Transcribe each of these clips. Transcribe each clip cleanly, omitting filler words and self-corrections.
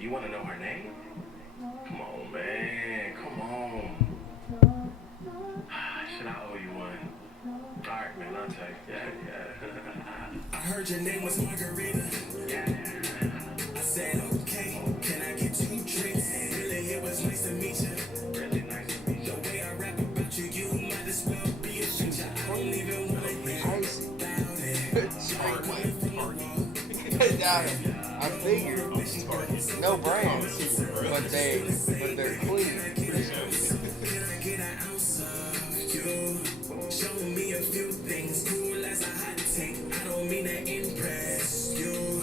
You want to know her name? Come on, man. Come on. Should I owe you one? All right, man. I'll tell you. Yeah. I heard your name was Margarita. Yeah. I said, okay. Can I get 2 drinks? Really, it was nice to meet you. Really nice to meet you. The way I rap about you, you might as well be a stranger. I don't even want to hear about it. I figured. No brands, but they're clean. Show me a few things, cool as a hot take. I don't mean to impress you.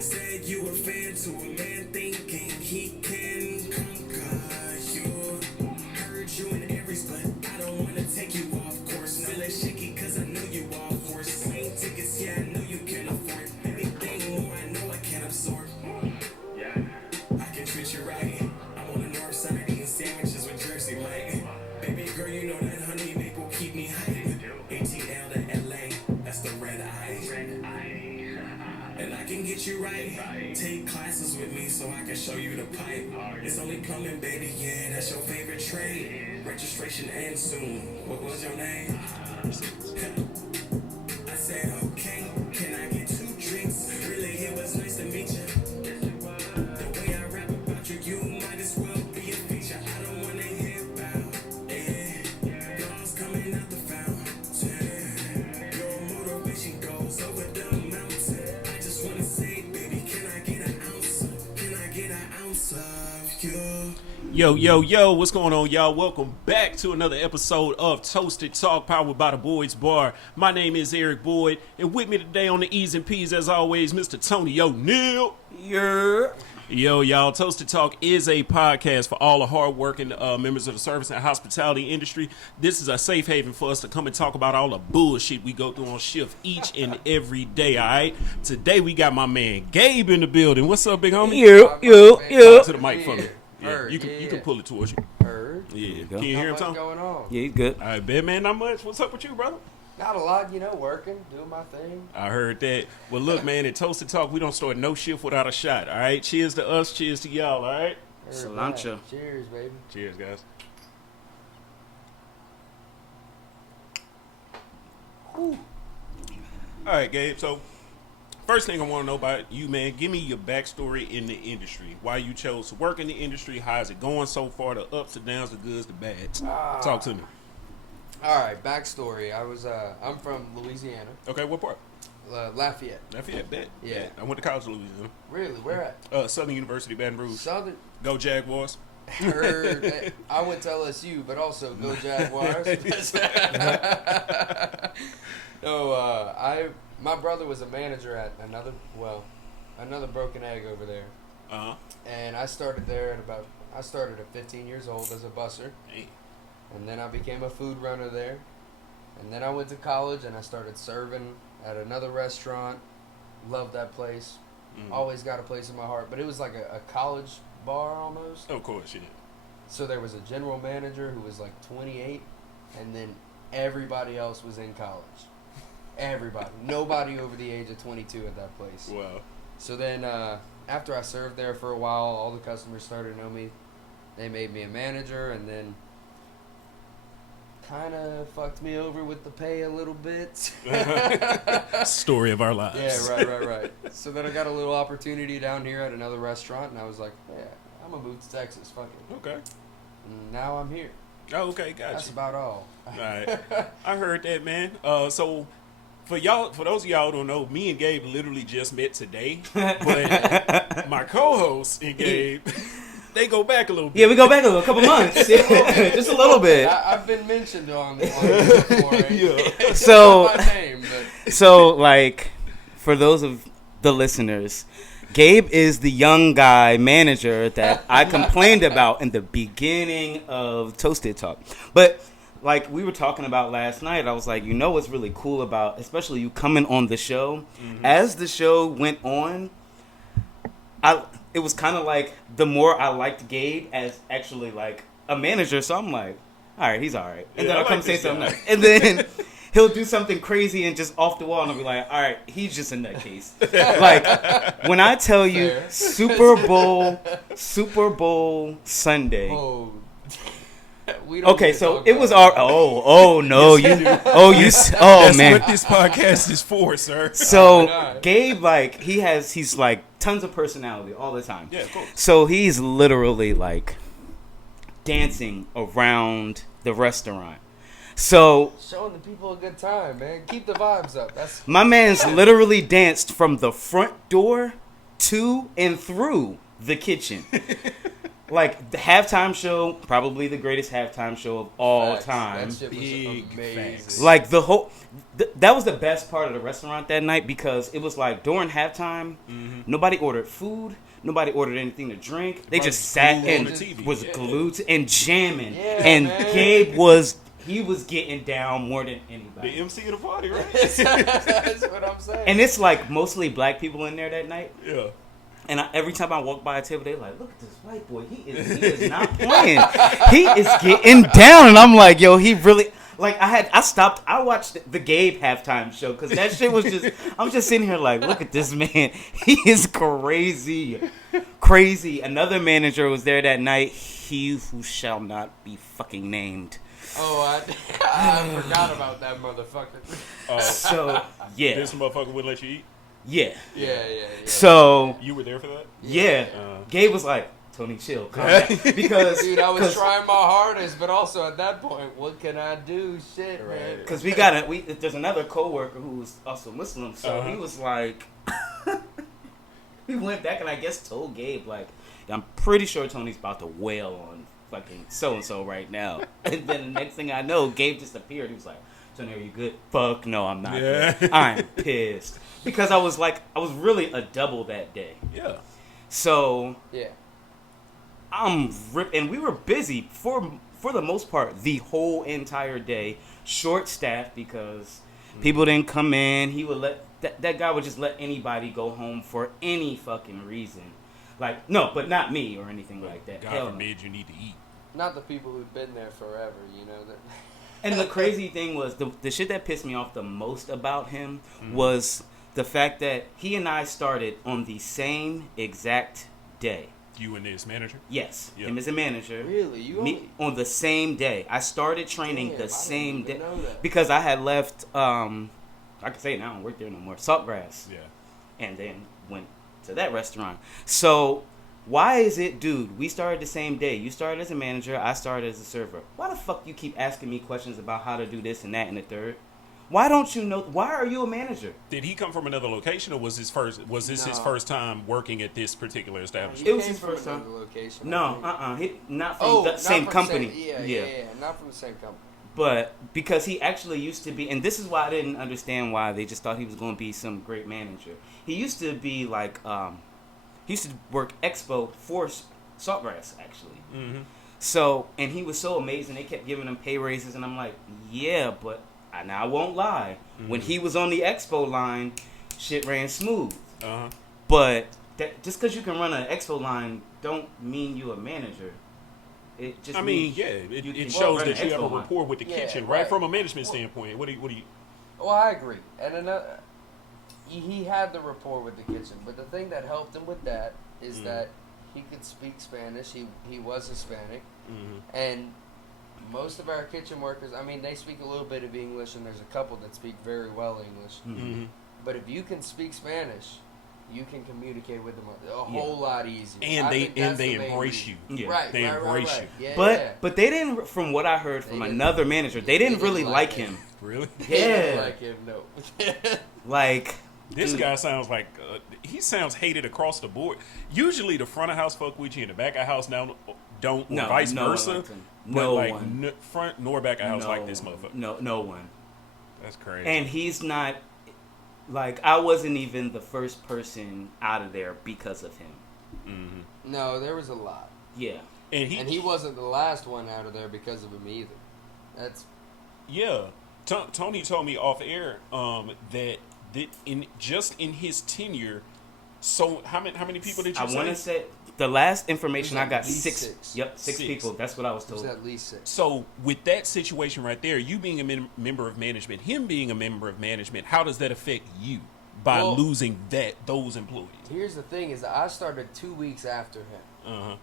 Said you a fan to a man thinking he can conquer you. Heard you in Aries, but I don't wanna take you off course. Feeling shaky cause I know you all horse. Plane tickets, yeah, I know you can afford. Anything more, I know I can absorb. Yeah, I can treat you right. I'm on the north side eating sandwiches with Jersey Mike. Baby girl, you know that honey maple keep me hype. ATL to LA, that's the red eye. And I can get you right. Take classes with me so I can show you the pipe. It's only plumbing, baby, yeah, that's your favorite trade. Registration ends soon. What was your name? I said, okay, can I get 2 drinks? Really, it was nice to meet you. The way I rap about you, you might as well be a feature. I don't wanna hear about it. Y'all's coming out the fountain. Your motivation goes over the mountain. I just wanna say, baby, can I get an ounce of you? Yo, what's going on, y'all? Welcome back to another episode of Toasted Talk, powered by the Boys Bar. My name is Eric Boyd, and with me today on the E's and P's, as always, Mr. Tony O'Neal. Yeah. Yo, y'all, Toasted Talk is a podcast for all the hard-working members of the service and hospitality industry. This is a safe haven for us to come and talk about all the bullshit we go through on shift each and every day, all right? Today, we got my man Gabe in the building. What's up, big homie? Talk to the mic for me. Yeah, you can pull it towards you. Heard. Yeah, can you hear him, Tom? What's going on? Yeah, he's good. All right, bet, man, not much. What's up with you, brother? Not a lot, working, doing my thing. I heard that. Well, look, man, at Toasted Talk, we don't start no shift without a shot, all right? Cheers to us, cheers to y'all, all right? Cilantro. Cheers, baby. Cheers, guys. Whew. All right, Gabe, so first thing I want to know about you, man, give me your backstory in the industry. Why you chose to work in the industry, how is it going so far, the ups and downs, the goods, the bads. Talk to me. All right, backstory. I'm from Louisiana. Okay, what part? Lafayette. Lafayette, bet. Yeah. Bet. I went to college in Louisiana. Really? Where at? Southern University, Baton Rouge. Southern. Go Jaguars. Heard. I went to LSU, but also go Jaguars. No, my brother was a manager at another broken egg over there. Uh-huh. And I started there I started at 15 years old as a busser. Hey. And then I became a food runner there. And then I went to college and I started serving at another restaurant. Loved that place. Always got a place in my heart. But it was like a college bar almost. Of course, yeah. So there was a general manager who was like 28. And then everybody else was in college. Everybody. Nobody over the age of 22 at that place. Wow. So then after I served there for a while, all the customers started to know me. They made me a manager and then kind of fucked me over with the pay a little bit. Story of our lives. Yeah, right. So then I got a little opportunity down here at another restaurant, and I was like, yeah, I'm going to move to Texas. Fuck it. Okay. And now I'm here. Oh, okay, gotcha. That's about all. All right. I heard that, man. So for those of y'all who don't know, me and Gabe literally just met today. But my co-host and Gabe, they go back a little bit. Yeah, we go back a couple months. Yeah, just a little bit. I've been mentioned on this before. Right? Yeah. So, my name, but. So, like, for those of the listeners, Gabe is the young guy manager that I complained about in the beginning of Toasted Talk. But, like we were talking about last night, I was like, what's really cool about, especially you coming on the show, as the show went on, it was kind of like the more I liked Gabe as actually like a manager. So I'm like, all right, he's all right. And then I'll come say something. And then he'll do something crazy and just off the wall, and I'll be like, all right, he's just a nutcase. Like, when I tell you Fair. Super Bowl Sunday. Oh. We don't Okay, need to so talk it was about our. That's Man. what this podcast is for, sir. So God. Gabe, like, he's like tons of personality all the time. Yeah, of course. So he's literally like dancing around the restaurant. So Showing the people a good time, man. Keep the vibes up. That's my man's literally danced from the front door to and through the kitchen. Like, the halftime show, probably the greatest halftime show of all facts. time. That shit was Big amazing. facts. Like, the whole... that was the best part of the restaurant that night, because it was like, during halftime, nobody ordered food. Nobody ordered anything to drink. They just sat glued on and the TV. was Yeah. glued to, and jamming. Yeah, and man. Gabe was... He was getting down more than The anybody. MC of the party, right? That's what I'm saying. And it's like mostly black people in there that night. Yeah. And every time I walk by a table, they're like, look at this white boy. He is not playing. He is getting down. And I'm like, yo, he really... Like, I watched the Gabe halftime show, because that shit was just... I'm just sitting here like, look at this man. He is crazy. Crazy. Another manager was there that night. He who shall not be fucking named. Oh, I forgot about that motherfucker. So, yeah. This motherfucker wouldn't let you eat. Yeah. Yeah. So, You were there for that? yeah. Uh. Gabe was like, Tony, chill. Calm down. Because... Dude, I was 'cause- trying my hardest, but also at that point, what can I do? Shit, man. Because there's another coworker who's also Muslim, so he was like, he went back and I guess told Gabe, like, I'm pretty sure Tony's about to wail on fucking so-and-so right now. And then the next thing I know, Gabe just appeared. He was like, Tony, are you good? Fuck no, I'm not Yeah. good. I'm pissed. Because I was really a double that day. Yeah. So Yeah. and we were busy for the most part the whole entire day, short staffed because people didn't come in. He would let that guy would just let anybody go home for any fucking reason. Like, no, but not me or anything like that. Hell God no. forbid you need to eat. Not the people who've been there forever, you know. That. And the crazy thing was the shit that pissed me off the most about him was the fact that he and I started on the same exact day. You and this manager? Yes, Yeah. him as a manager. Really? You Me on the same day. I started training Damn, I the didn't same even day know that. because I had left. I can say it now, I don't work there no more. Saltgrass, Yeah. and then went to that restaurant. So why is it, dude? We started the same day. You started as a manager. I started as a server. Why the fuck you keep asking me questions about how to do this and that and the third? Why don't you know? Why are you a manager? Did he come from another location, or was this his No. first time working at this particular establishment? It was Came his from first time. another location, I No, think. not from Oh, the not same from company. Yeah, not from the same company. But because he actually used to be, and this is why I didn't understand why they just thought he was going to be some great manager. He used to be like, he used to work expo for Saltgrass, actually. Mm-hmm. So, and he was so amazing. They kept giving him pay raises, and I'm like, yeah, but I won't lie. When he was on the expo line, shit ran smooth. Uh-huh. But just because you can run an expo line, don't mean you a manager. It just I mean, means yeah, you it can shows run that an you have a expo line. rapport with the Yeah, kitchen, right? right. From a management standpoint. What do you? Well, I agree. And another, he had the rapport with the kitchen, but the thing that helped him with that is that he could speak Spanish. He was Hispanic, and most of our kitchen workers, I mean, they speak a little bit of English, and there's a couple that speak very well English. Mm-hmm. But if you can speak Spanish, you can communicate with them a whole lot easier. And I they think that's the main embrace reason. you. Yeah. Right, They right, embrace right. you. Yeah, But yeah. but they didn't. From what I heard from They didn't- another manager, they didn't really like him. Really? They didn't Yeah. like him, no. Like This dude, guy sounds like he sounds hated across the board. Usually, the front of house fuck with you, and the back of house now don't, or No, vice no one versa. liked him. But No like one. front nor back of house no, like this motherfucker. no one. That's crazy. And he's not. Like, I wasn't even the first person out of there because of him. No, there was a lot. Yeah. And And he wasn't the last one out of there because of him either. That's yeah. Tony told me off air that in his tenure, So how many people did you I say? want to say the last information I There's got at least six. six. Yep, six people. That's what I was There's told. at least 6. So with that situation right there, you being a member of management, him being a member of management, how does that affect you by Well, losing those employees? Here's the thing: is I started 2 weeks after him.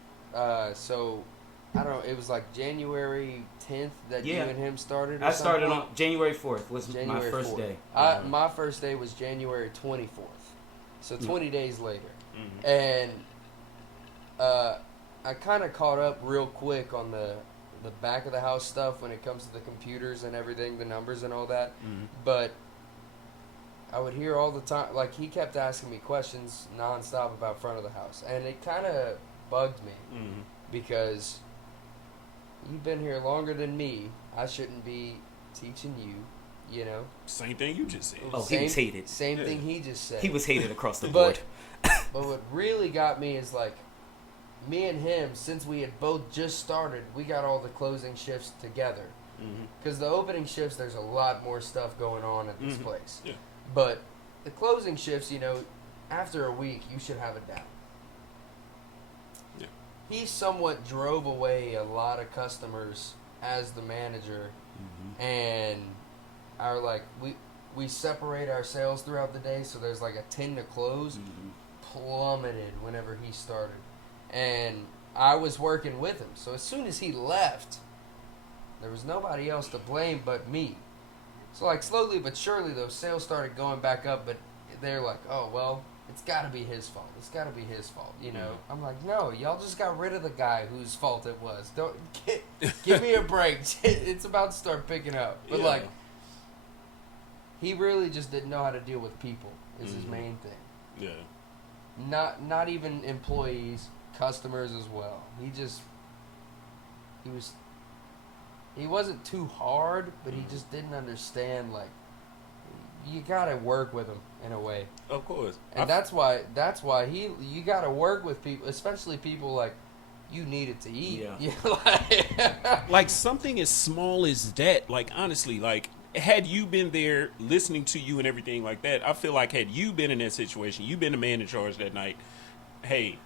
So I don't know. It was like January 10th that you Yeah. and him started. Or I started something? on January 4th was January my first 4th. day. My first day was January 24th. So 20 days later. Mm-hmm. And I kind of caught up real quick on the back of the house stuff when it comes to the computers and everything, the numbers and all that. Mm-hmm. But I would hear all the time, like he kept asking me questions nonstop about front of the house. And it kind of bugged me Mm-hmm. because you've been here longer than me. I shouldn't be teaching you, you know. Same thing you just said. Oh, he was hated. Same Yeah. thing he just said. He was hated across the But- board. But what really got me is like, me and him, since we had both just started, we got all the closing shifts together. Mm-hmm. Because the opening shifts, there's a lot more stuff going on at this Mhm. place. Yeah. But the closing shifts, you know, after a week, you should have it down. Yeah. He somewhat drove away a lot of customers as the manager, and our we separate our sales throughout the day, so there's like a 10 to close. Plummeted whenever he started, and I was working with him. So as soon as he left, there was nobody else to blame but me. So like slowly but surely, those sales started going back up. But they're like, "Oh well, it's got to be his fault. It's got to be his fault." You know? I'm like, "No, y'all just got rid of the guy whose fault it was. Don't give me a break. It's about to start picking up." But Yeah. like, he really just didn't know how to deal with people. Is his Mhm. main thing. Yeah. Not even employees, customers as well. He wasn't too hard, but he just didn't understand, like, you gotta work with him in a way. Of course. And that's why you gotta work with people, especially people like you needed to eat. Yeah. Yeah. Like something as small as that, like honestly, like had you been there listening to you and everything like that, I feel like had you been in that situation, you been the man in charge that night, hey,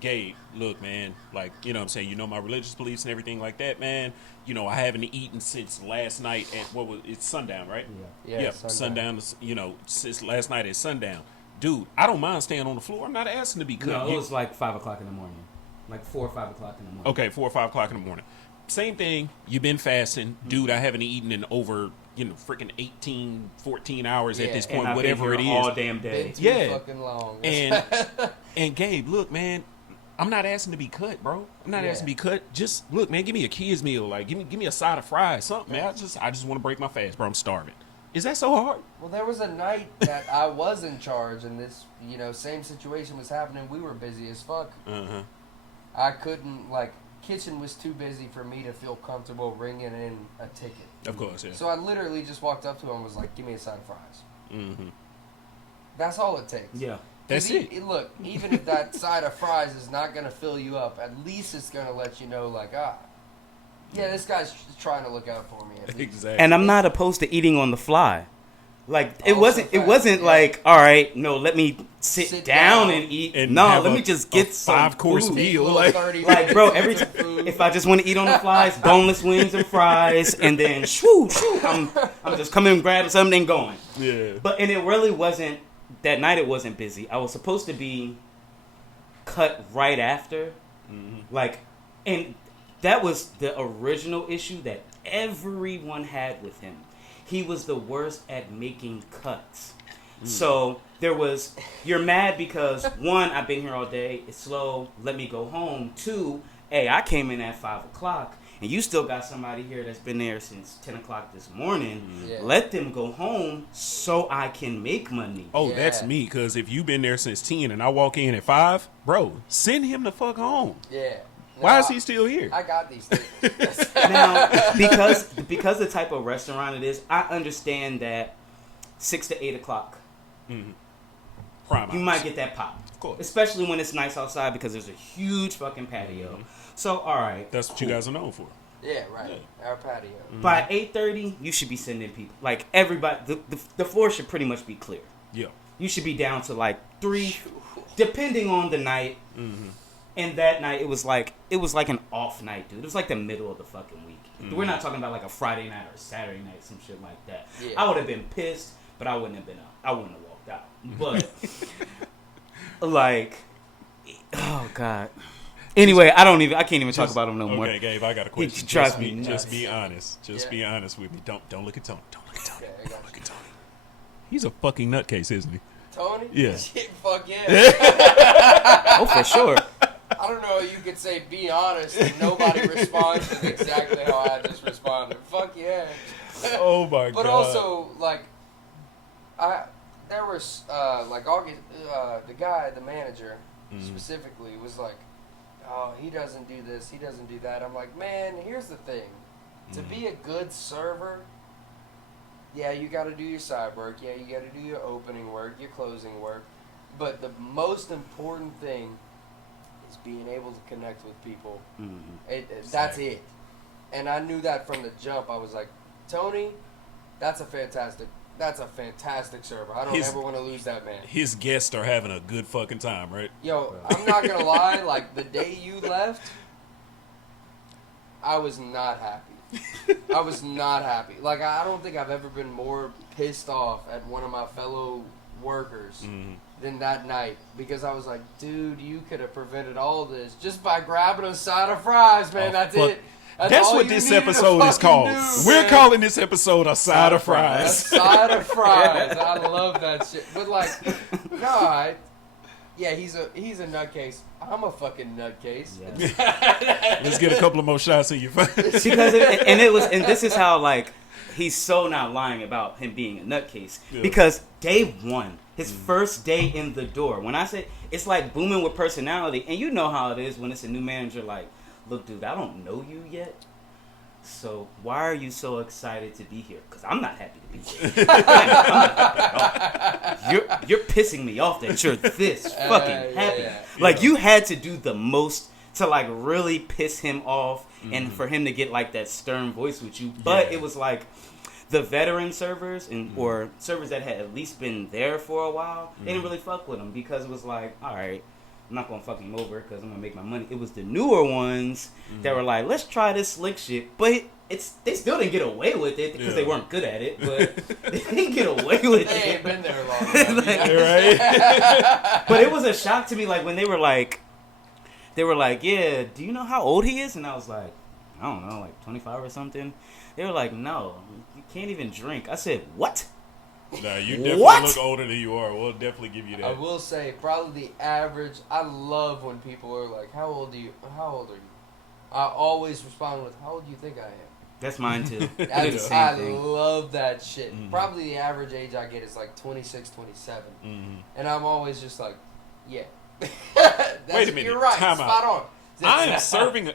Gabe, look, man, like, you know what I'm saying, you know my religious beliefs and everything like that, man. You know, I haven't eaten since last night at it's sundown, right? Yeah, sundown, you know, since last night at sundown. Dude, I don't mind staying on the floor. I'm not asking to be cut. No, it was like 5 o'clock in the morning, like 4 or 5 o'clock in the morning. Okay, 4 or 5 o'clock in the morning. Same thing. You've been fasting. Dude, I haven't eaten in over, freaking 18, 14 hours at Yeah, this And point, I've been whatever it here is. all damn day. Been too Yeah. fucking long. And Gabe, look, man, I'm not asking to be cut, bro. I'm not Yeah. asking to be cut. Just look, man, give me a kid's meal. Like, give me a side of fries, something, man. I just want to break my fast, bro. I'm starving. Is that so hard? Well, there was a night that I was in charge, and this, same situation was happening. We were busy as fuck. Uh-huh. I couldn't, kitchen was too busy for me to feel comfortable ringing in a ticket. Of course, yeah. So I literally just walked up to him and was like, give me a side of fries. Mm-hmm. That's all it takes. Yeah. That's 'Cause it. Look, even if that side of fries is not going to fill you up, at least it's going to let you know, yeah, this guy's trying to look out for me. At least. Exactly. And I'm not opposed to eating on the fly. Like it Also wasn't. It fact, wasn't yeah. like, all right, no, let me sit down down and eat. and No, have let a- me just a get some 5-course food. meal. Little Like- 30 Like, bro, every minutes of time food. if I just want to eat on the flies, boneless wings and fries, and then shoo, I'm just coming and grabbing something and going. Yeah. But and it really wasn't that night. It wasn't busy. I was supposed to be cut right after, and that was the original issue that everyone had with him. He was the worst at making cuts. So there was, you're mad because one, I've been here all day, it's slow, let me go home. Two, hey, I came in at 5 o'clock and you still got somebody here that's been there since 10 o'clock this morning. Yeah. Let them go home so I can make money. Oh, Yeah. that's me. Because if you've been there since 10 and I walk in at 5, bro, send him the fuck home. Yeah. Why is he still here? I got these things. Now, because the type of restaurant it is, I understand that 6 to 8 o'clock, Prime you hours. might get that pop. Of course. Especially when it's nice outside because there's a huge fucking patio. So, all right. That's what you guys are known for. Yeah, right. Our patio. By 8:30, you should be sending people. Like, everybody, the floor should pretty much be clear. Yeah. you should be down to like 3, depending on the night. Mm-hmm. And that night, it was like an off night, dude. It was like the middle of the fucking week. We're not talking about like a Friday night or a Saturday night, some shit like that. Yeah. I would have been pissed, but I wouldn't have been out. I wouldn't have walked out. But like, oh god. Anyway, I can't even talk about him no more. Okay, Gabe, I got a question. He drives me nuts. Just be honest. Just be honest with me. Don't look at Tony. Don't look at Tony. Don't look at Tony. He's a fucking nutcase, isn't he? Tony? Yeah. Shit, fuck yeah. Oh, for sure. I don't know. You could say be honest, and nobody responds to exactly how I just responded. Fuck yeah. Oh my god. But also, like, there was like August, the guy, the manager, specifically was like, oh, he doesn't do this, he doesn't do that. I'm like, man, here's the thing. To be a good server, yeah, you got to do your side work. Yeah, you got to do your opening work, your closing work. But the most important thing is being able to connect with people. That's it. And I knew that from the jump. I was like, Tony, that's a fantastic server. I don't ever want to lose that man. His guests are having a good fucking time, right? Yo, I'm not going to lie. Like, the day you left, I was not happy. I was not happy. Like, I don't think I've ever been more pissed off at one of my fellow workers than that night. Because I was like, dude, you could have prevented all this just by grabbing a side of fries, man. That's it. That's what this episode is called. We're calling this episode a side of fries. A side of fries. I love that shit. But like, no, yeah, he's a nutcase. I'm a fucking nutcase. Yeah. Let's get a couple of more shots in your face. Because this is how like he's so not lying about him being a nutcase. Yeah. Because day one, his first day in the door, when I say it's like booming with personality, and you know how it is when it's a new manager. Like, look, dude, I don't know you yet. So why are you so excited to be here? Because I'm not happy to be here. I'm not happy at all. You're pissing me off that you're this fucking happy. Yeah. Like, you had to do the most to like really piss him off and for him to get like that stern voice with you. But it was like the veteran servers or servers that had at least been there for a while, they didn't really fuck with him because it was like, all right, I'm not going to fuck him over because I'm going to make my money. It was the newer ones that were like, let's try this slick shit. But they still didn't get away with it because they weren't good at it. But they didn't get away with it. They ain't been there long enough. Right? But it was a shock to me, like, when they were like, yeah, do you know how old he is? And I was like, I don't know, like 25 or something. They were like, no, you can't even drink. I said, what? Nah, you definitely look older than you are. We'll definitely give you that. I will say, probably the average. I love when people are like, "How old are you?" I always respond with, "How old do you think I am?" That's mine too. I love that shit. Probably the average age I get is like 26, 27, and I'm always just like, "Yeah." Wait a minute. You're right. Time Spot out. on. I'm serving.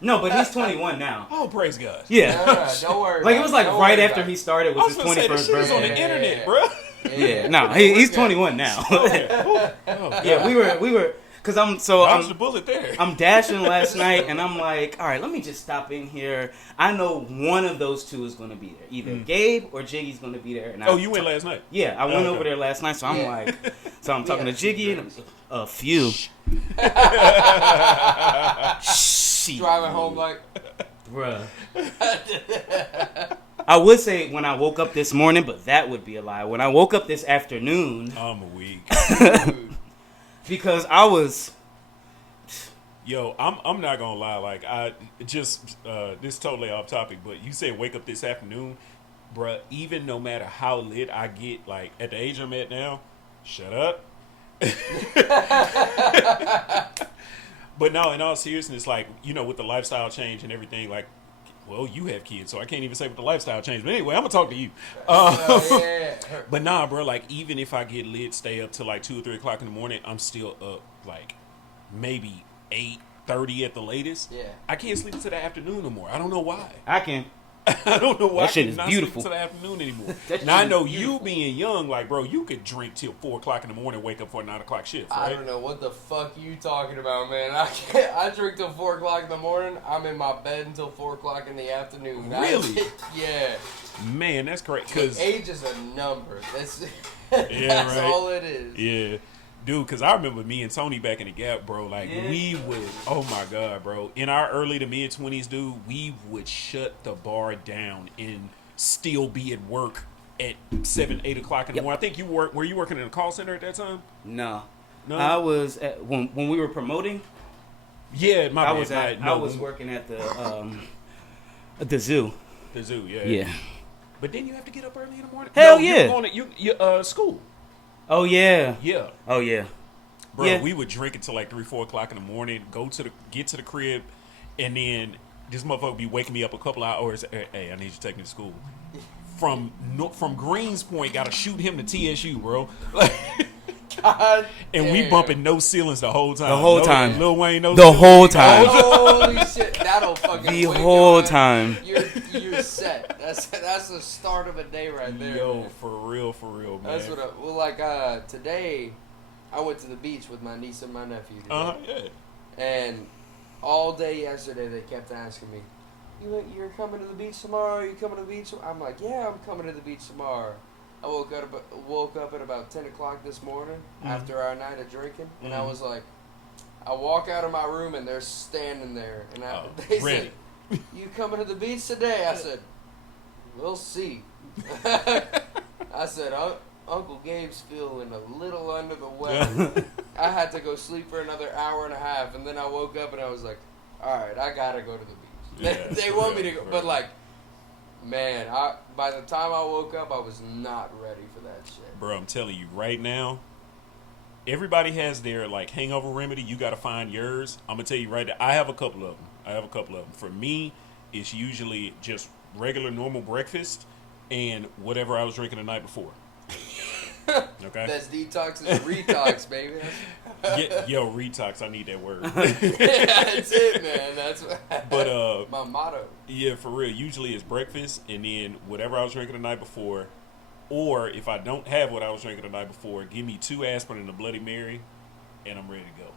No, but he's 21 now. Oh, praise God. Yeah. No, don't worry. Like, it was like right after he. he started was his 21st birthday. on the internet, bro. Yeah. No, he's 21 now. Yeah, we were, cause Dodged the bullet there. I'm dashing last night, and I'm like, all right, let me just stop in here. I know one of those two is going to be there. Either Gabe or Jiggy's going to be there. And you went last night? Yeah, I went over there last night, so I'm like, I'm talking to Jiggy and a few. Driving home like, bruh. I would say when I woke up this morning, but that would be a lie. When I woke up this afternoon, I'm weak. because I was. Yo, I'm not gonna lie. Like, I just this totally off topic, but you said wake up this afternoon, bruh. Even no matter how lit I get, like at the age I'm at now, shut up. But no, in all seriousness, like, you know, with the lifestyle change and everything, like, well, you have kids, so I can't even say with the lifestyle change. But anyway, I'm gonna talk to you. But nah, bro, like, even if I get lit, stay up till like 2 or 3 o'clock in the morning, I'm still up like maybe 8:30 at the latest. Yeah. I can't sleep until the afternoon no more. I don't know why. I can. I don't know why. That shit I is cannot beautiful. sleep until the afternoon anymore. Now I know you being young, like, bro, you could drink till 4 o'clock in the morning, wake up for a 9 o'clock shift, right? I don't know what the fuck you talking about, man. I drink till 4 o'clock in the morning. I'm in my bed until 4 o'clock in the afternoon. Really? Yeah. Man, that's great. Cause age is a number. Yeah, That's right. all it is. Yeah. Dude, because I remember me and Tony back in the Gap, bro. Like, we would, oh my God, bro. In our early to mid 20s, dude, we would shut the bar down and still be at work at 7, 8 o'clock in the morning. I think were you working in a call center at that time? No. No? I was at, when we were promoting. Yeah, my I bad. was I was working at the zoo. The zoo, yeah. Yeah. But then you have to get up early in the morning. Hell no, yeah. You're going to school. Oh yeah. Yeah. Oh yeah. Bro, Yeah. we would drink until like 3, 4 o'clock in the morning, get to the crib, and then this motherfucker be waking me up a couple hours. Hey, I need you to take me to school. From Greens Point, gotta shoot him to TSU, bro. God And damn. we bumping no ceilings the whole time. The whole time. Lil Wayne, no The ceilings. whole time. Holy shit, that'll fucking The wake whole your ass. time. You're set. That's the start of a day right there. Yo, man. for real, man. That's what today I went to the beach with my niece and my nephew today. Yeah. And all day yesterday they kept asking me, "You're coming to the beach tomorrow? Are you coming to the beach?" I'm like, "Yeah, I'm coming to the beach tomorrow." I woke up at about 10 o'clock this morning after our night of drinking, and I was like, I walk out of my room and they're standing there, and they ready. said, "You coming to the beach today?" I said, "We'll see." I said, Uncle Gabe's feeling a little under the weather. I had to go sleep for another hour and a half, and then I woke up and I was like, all right, I gotta go to the beach. Yeah, they want me to go, but like, man, by the time I woke up, I was not ready for that shit. Bro, I'm telling you right now, everybody has their like hangover remedy. You got to find yours. I'm gonna tell you right now, I have a couple of them. For me, it's usually just regular normal breakfast and whatever I was drinking the night before. Okay. That's detox is retox, baby. Yo, retox. I need that word. That's it, man. That's But my motto. yeah, for real. Usually it's breakfast and then whatever I was drinking the night before. Or if I don't have what I was drinking the night before, give me 2 aspirin and a Bloody Mary, and I'm ready to go.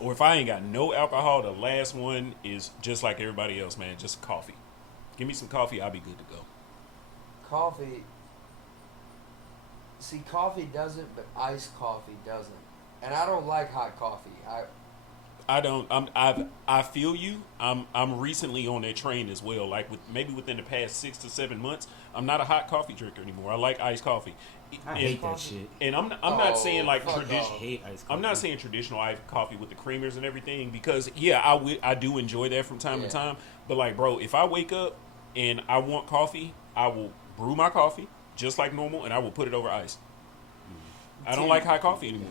Or if I ain't got no alcohol, the last one is just like everybody else, man. Just coffee. Give me some coffee, I'll be good to go. Coffee. See, coffee does it, but iced coffee doesn't. And I don't like hot coffee. I don't. I feel you. I'm recently on that train as well. Like maybe within the past 6 to 7 months, I'm not a hot coffee drinker anymore. I like iced coffee. I hate that shit. And I'm not saying like fuck traditional. off. I hate iced coffee. I'm not saying traditional iced coffee with the creamers and everything because I do enjoy that from time to time. But like, bro, if I wake up and I want coffee, I will brew my coffee just like normal, and I will put it over ice. I don't like hot coffee anymore.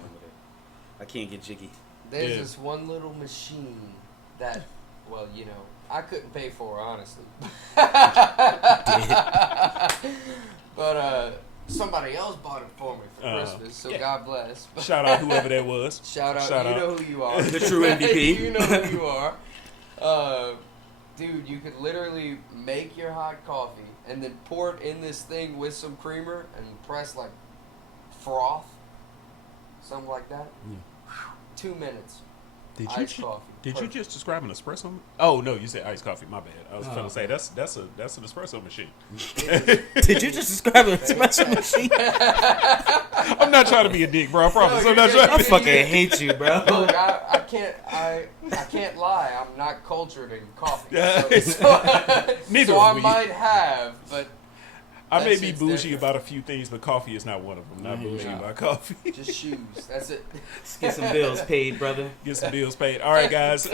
I can't get jiggy. There's this one little machine that, well, you know, I couldn't pay for, honestly. But somebody else bought it for me for Christmas, so God bless. Shout out whoever that was. Shout out, you know who you are. The true MVP. You know who you are. Dude, you could literally make your hot coffee and then pour it in this thing with some creamer and press like froth, something like that. 2 minutes. Iced coffee. Did you just describe an espresso? Oh no, you said iced coffee. My bad. I was trying to say that's an espresso machine. Did you just describe an espresso machine? I'm not trying to be a dick, bro. I promise. No, I'm not you're trying. I fucking hate you, bro. Look, I can't lie. I'm not cultured in coffee. Neither So I are we. might have, but I may that be shit's bougie different. about a few things, but coffee is not one of them. Not bougie about coffee. just shoes. That's it. Let's get some bills paid, brother. Get some bills paid. All right, guys.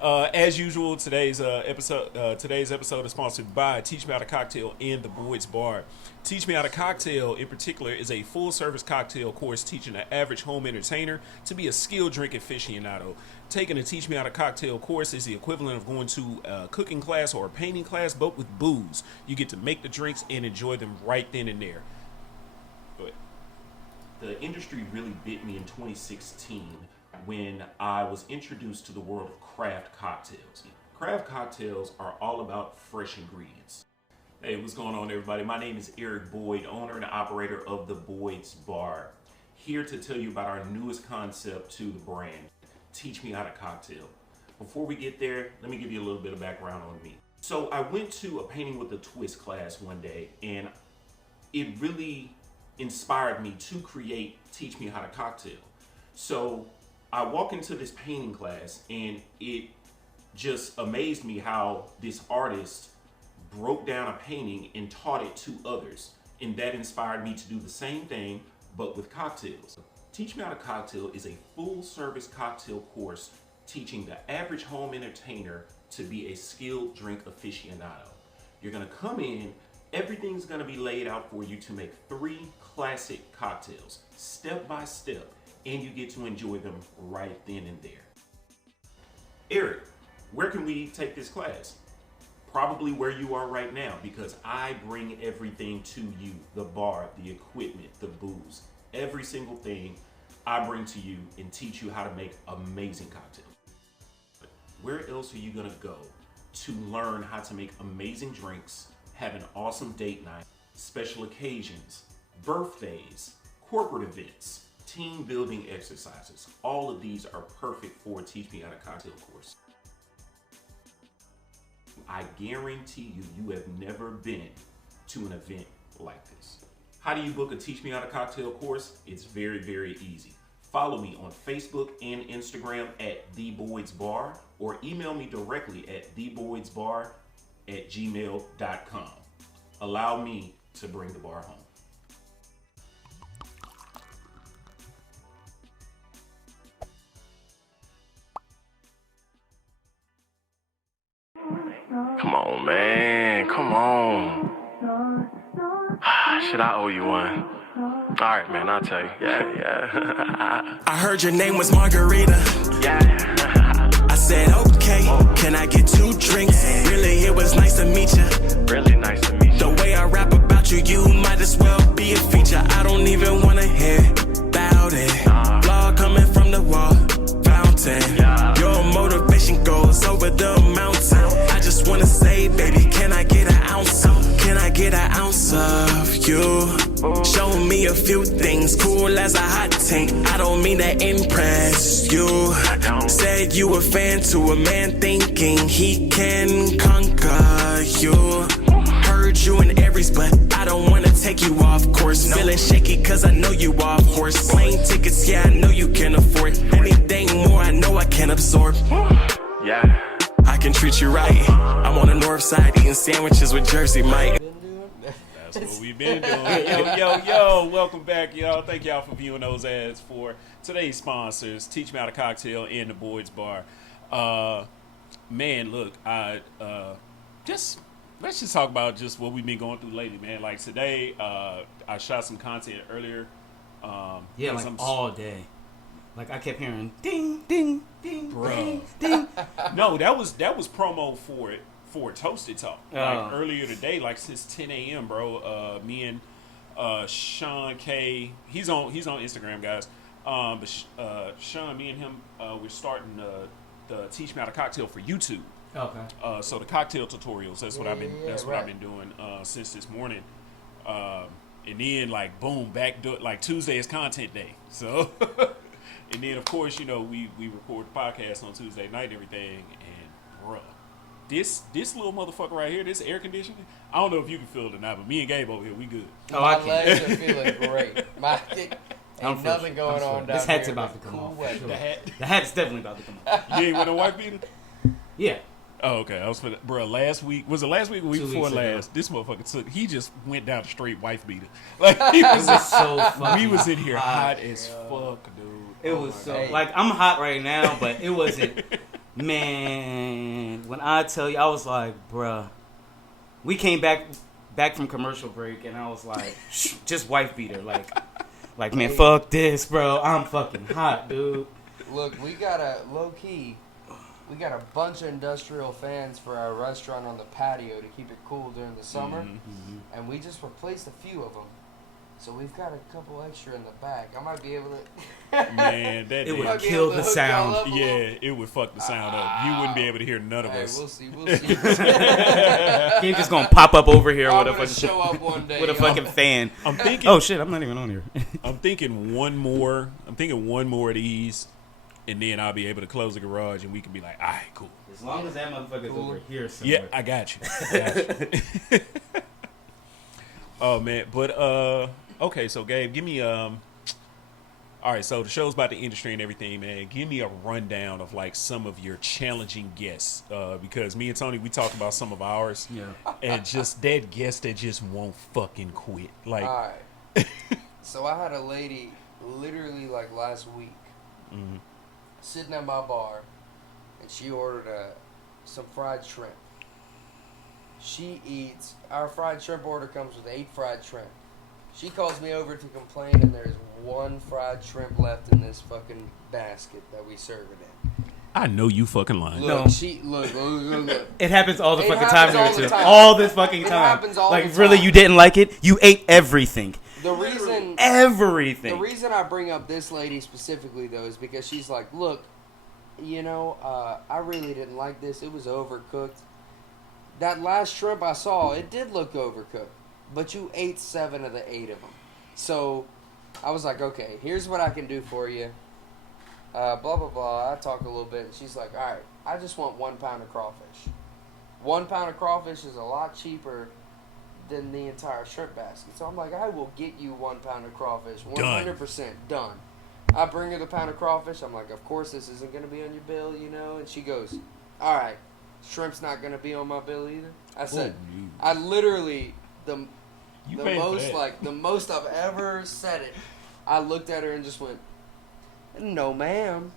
As usual, today's episode is sponsored by Teach Me How to Cocktail and the Boyd's Bar. Teach Me How to Cocktail, in particular, is a full-service cocktail course teaching the average home entertainer to be a skilled drink aficionado. Taking a Teach Me How to Cocktail course is the equivalent of going to a cooking class or a painting class, but with booze. You get to make the drinks and enjoy them right then and there. Go ahead. The industry really bit me in 2016 when I was introduced to the world of craft cocktails. Craft cocktails are all about fresh ingredients. Hey, what's going on, everybody? My name is Eric Boyd, owner and operator of the Boyd's Bar. Here to tell you about our newest concept to the brand, Teach Me How to Cocktail. Before we get there, let me give you a little bit of background on me. So I went to a painting with a twist class one day, and it really inspired me to create Teach Me How to Cocktail. So I walk into this painting class, and it just amazed me how this artist broke down a painting and taught it to others. And that inspired me to do the same thing, but with cocktails. Teach Me How to Cocktail is a full-service cocktail course teaching the average home entertainer to be a skilled drink aficionado. You're gonna come in, everything's gonna be laid out for you to make 3 classic cocktails, step by step, and you get to enjoy them right then and there. Eric, where can we take this class? Probably where you are right now, because I bring everything to you. The bar, the equipment, the booze, every single thing I bring to you and teach you how to make amazing cocktails. Where else are you gonna go to learn how to make amazing drinks, have an awesome date night, special occasions, birthdays, corporate events, team building exercises? All of these are perfect for Teach Me How to Cocktail course. I guarantee you have never been to an event like this. How do you book a Teach Me How to Cocktail course? It's very, very easy. Follow me on Facebook and Instagram at The Boyd's Bar, or email me directly at theboydsbar@gmail.com. Allow me to bring the bar home. Come on, man. Come on. Shit, I owe you one. All right, man. I'll tell you. Yeah. I heard your name was Margarita. Yeah. I said, okay, can I get 2 drinks? Really, it was nice to meet you. Really nice to meet you. The way I rap about you, you might as well be a feature. I don't even wanna hear about it. Blog coming from the wall, fountain. Your motivation goes over the mountain. I just wanna say, baby, can I get an ounce? Can I get an ounce of you? Show me a few things, cool as a hot tank. I don't mean to impress you. Said you a fan to a man thinking he can conquer you. Heard you in Aries, but I don't wanna take you off course. Feeling shaky cause I know you off horse. Plane tickets, yeah, I know you can afford. Anything more, I know I can absorb. Yeah. I can treat you right. I'm on the north side eating sandwiches with Jersey Mike. That's what we've been doing. Yo. Welcome back, y'all. Thank y'all for viewing those ads for today's sponsors, Teach Me How to Cocktail and The Boyd's Bar. Man, look, let's just talk about just what we've been going through lately, man. Like today, I shot some content earlier. Like all day. Like I kept hearing ding, ding, ding, Bruh. ding, ding. No, that was promo for Toasted Talk. Like earlier today, like since 10 a.m., bro. Me and Sean K. He's on Instagram, guys. But Sean, me and him, we're starting the Teach Me How to Cocktail for YouTube. Okay. So the cocktail tutorials. That's what I've been doing since this morning. And then like boom, like Tuesday is content day. So. And then, of course, you know, we record the podcast on Tuesday night and everything. And, bruh, this little motherfucker right here, this air conditioning, I don't know if you can feel it or not, but me and Gabe over here, we good. Oh, My I can. legs are feeling great. Ain't nothing going on down This hat's here. about to come off. Weather. The hat. The hat's definitely about to come off. You ain't with a wife beater? Yeah. Oh, okay. I was for bruh, last week, was it last week or week 2 before weeks ago. last? This motherfucker he just went down the straight wife beater. Like, he was So fucking we was in here hot hot. as fuck, dude. It was so like I'm hot right now, but it wasn't. Man, when I tell you, I was like, bruh. We came back from commercial break, and I was like, just wife beater, like man, fuck this, bro. I'm fucking hot, dude. Look, we got a bunch of industrial fans for our restaurant on the patio to keep it cool during the summer, and we just replaced a few of them. So we've got a couple extra in the back. I might be able to. Man, that It would might be kill able to the hook sound. y'all up a little. yeah, it would fuck the sound up. You wouldn't be able to hear none of Hey, us. we'll see. Gabe just gonna pop up over here I'm with a gonna fucking show up one day. with a y'all. fucking fan. I'm thinking. Oh shit, I'm not even on here. I'm thinking one more of these, and then I'll be able to close the garage, and we can be like, all right, cool. As long as that motherfucker's Cool. over here Yeah, somewhere. I got you. Oh man, but Okay, so Gabe, give me all right, so the show's about the industry and everything, man. Give me a rundown of like some of your challenging guests, because me and Tony, we talked about some of ours, and just that guest that just won't fucking quit. Like, All right. So I had a lady literally like last week sitting at my bar, and she ordered some fried shrimp. She eats, our fried shrimp order comes with 8 fried shrimp. She calls me over to complain, and there's 1 fried shrimp left in this fucking basket that we serve it in. I know you fucking lying. Look, No. look. It happens all the It fucking happens time all there, the too. time. All this fucking It time. happens all like, the really, time. you didn't like it? You ate everything. The reason Everything. The reason I bring up this lady specifically, though, is because she's like, look, you know, I really didn't like this. It was overcooked. That last shrimp I saw, it did look overcooked. But you ate 7 of the 8 of them. So I was like, okay, here's what I can do for you. Blah, blah, blah. I talk a little bit. And she's like, all right, I just want 1 pound of crawfish. 1 pound of crawfish is a lot cheaper than the entire shrimp basket. So I'm like, I will get you 1 pound of crawfish. 100% done. I bring her the pound of crawfish. I'm like, of course this isn't going to be on your bill, you know? And she goes, all right, shrimp's not going to be on my bill either. I said, I literally, the most I've ever said it, I looked at her and just went, no ma'am,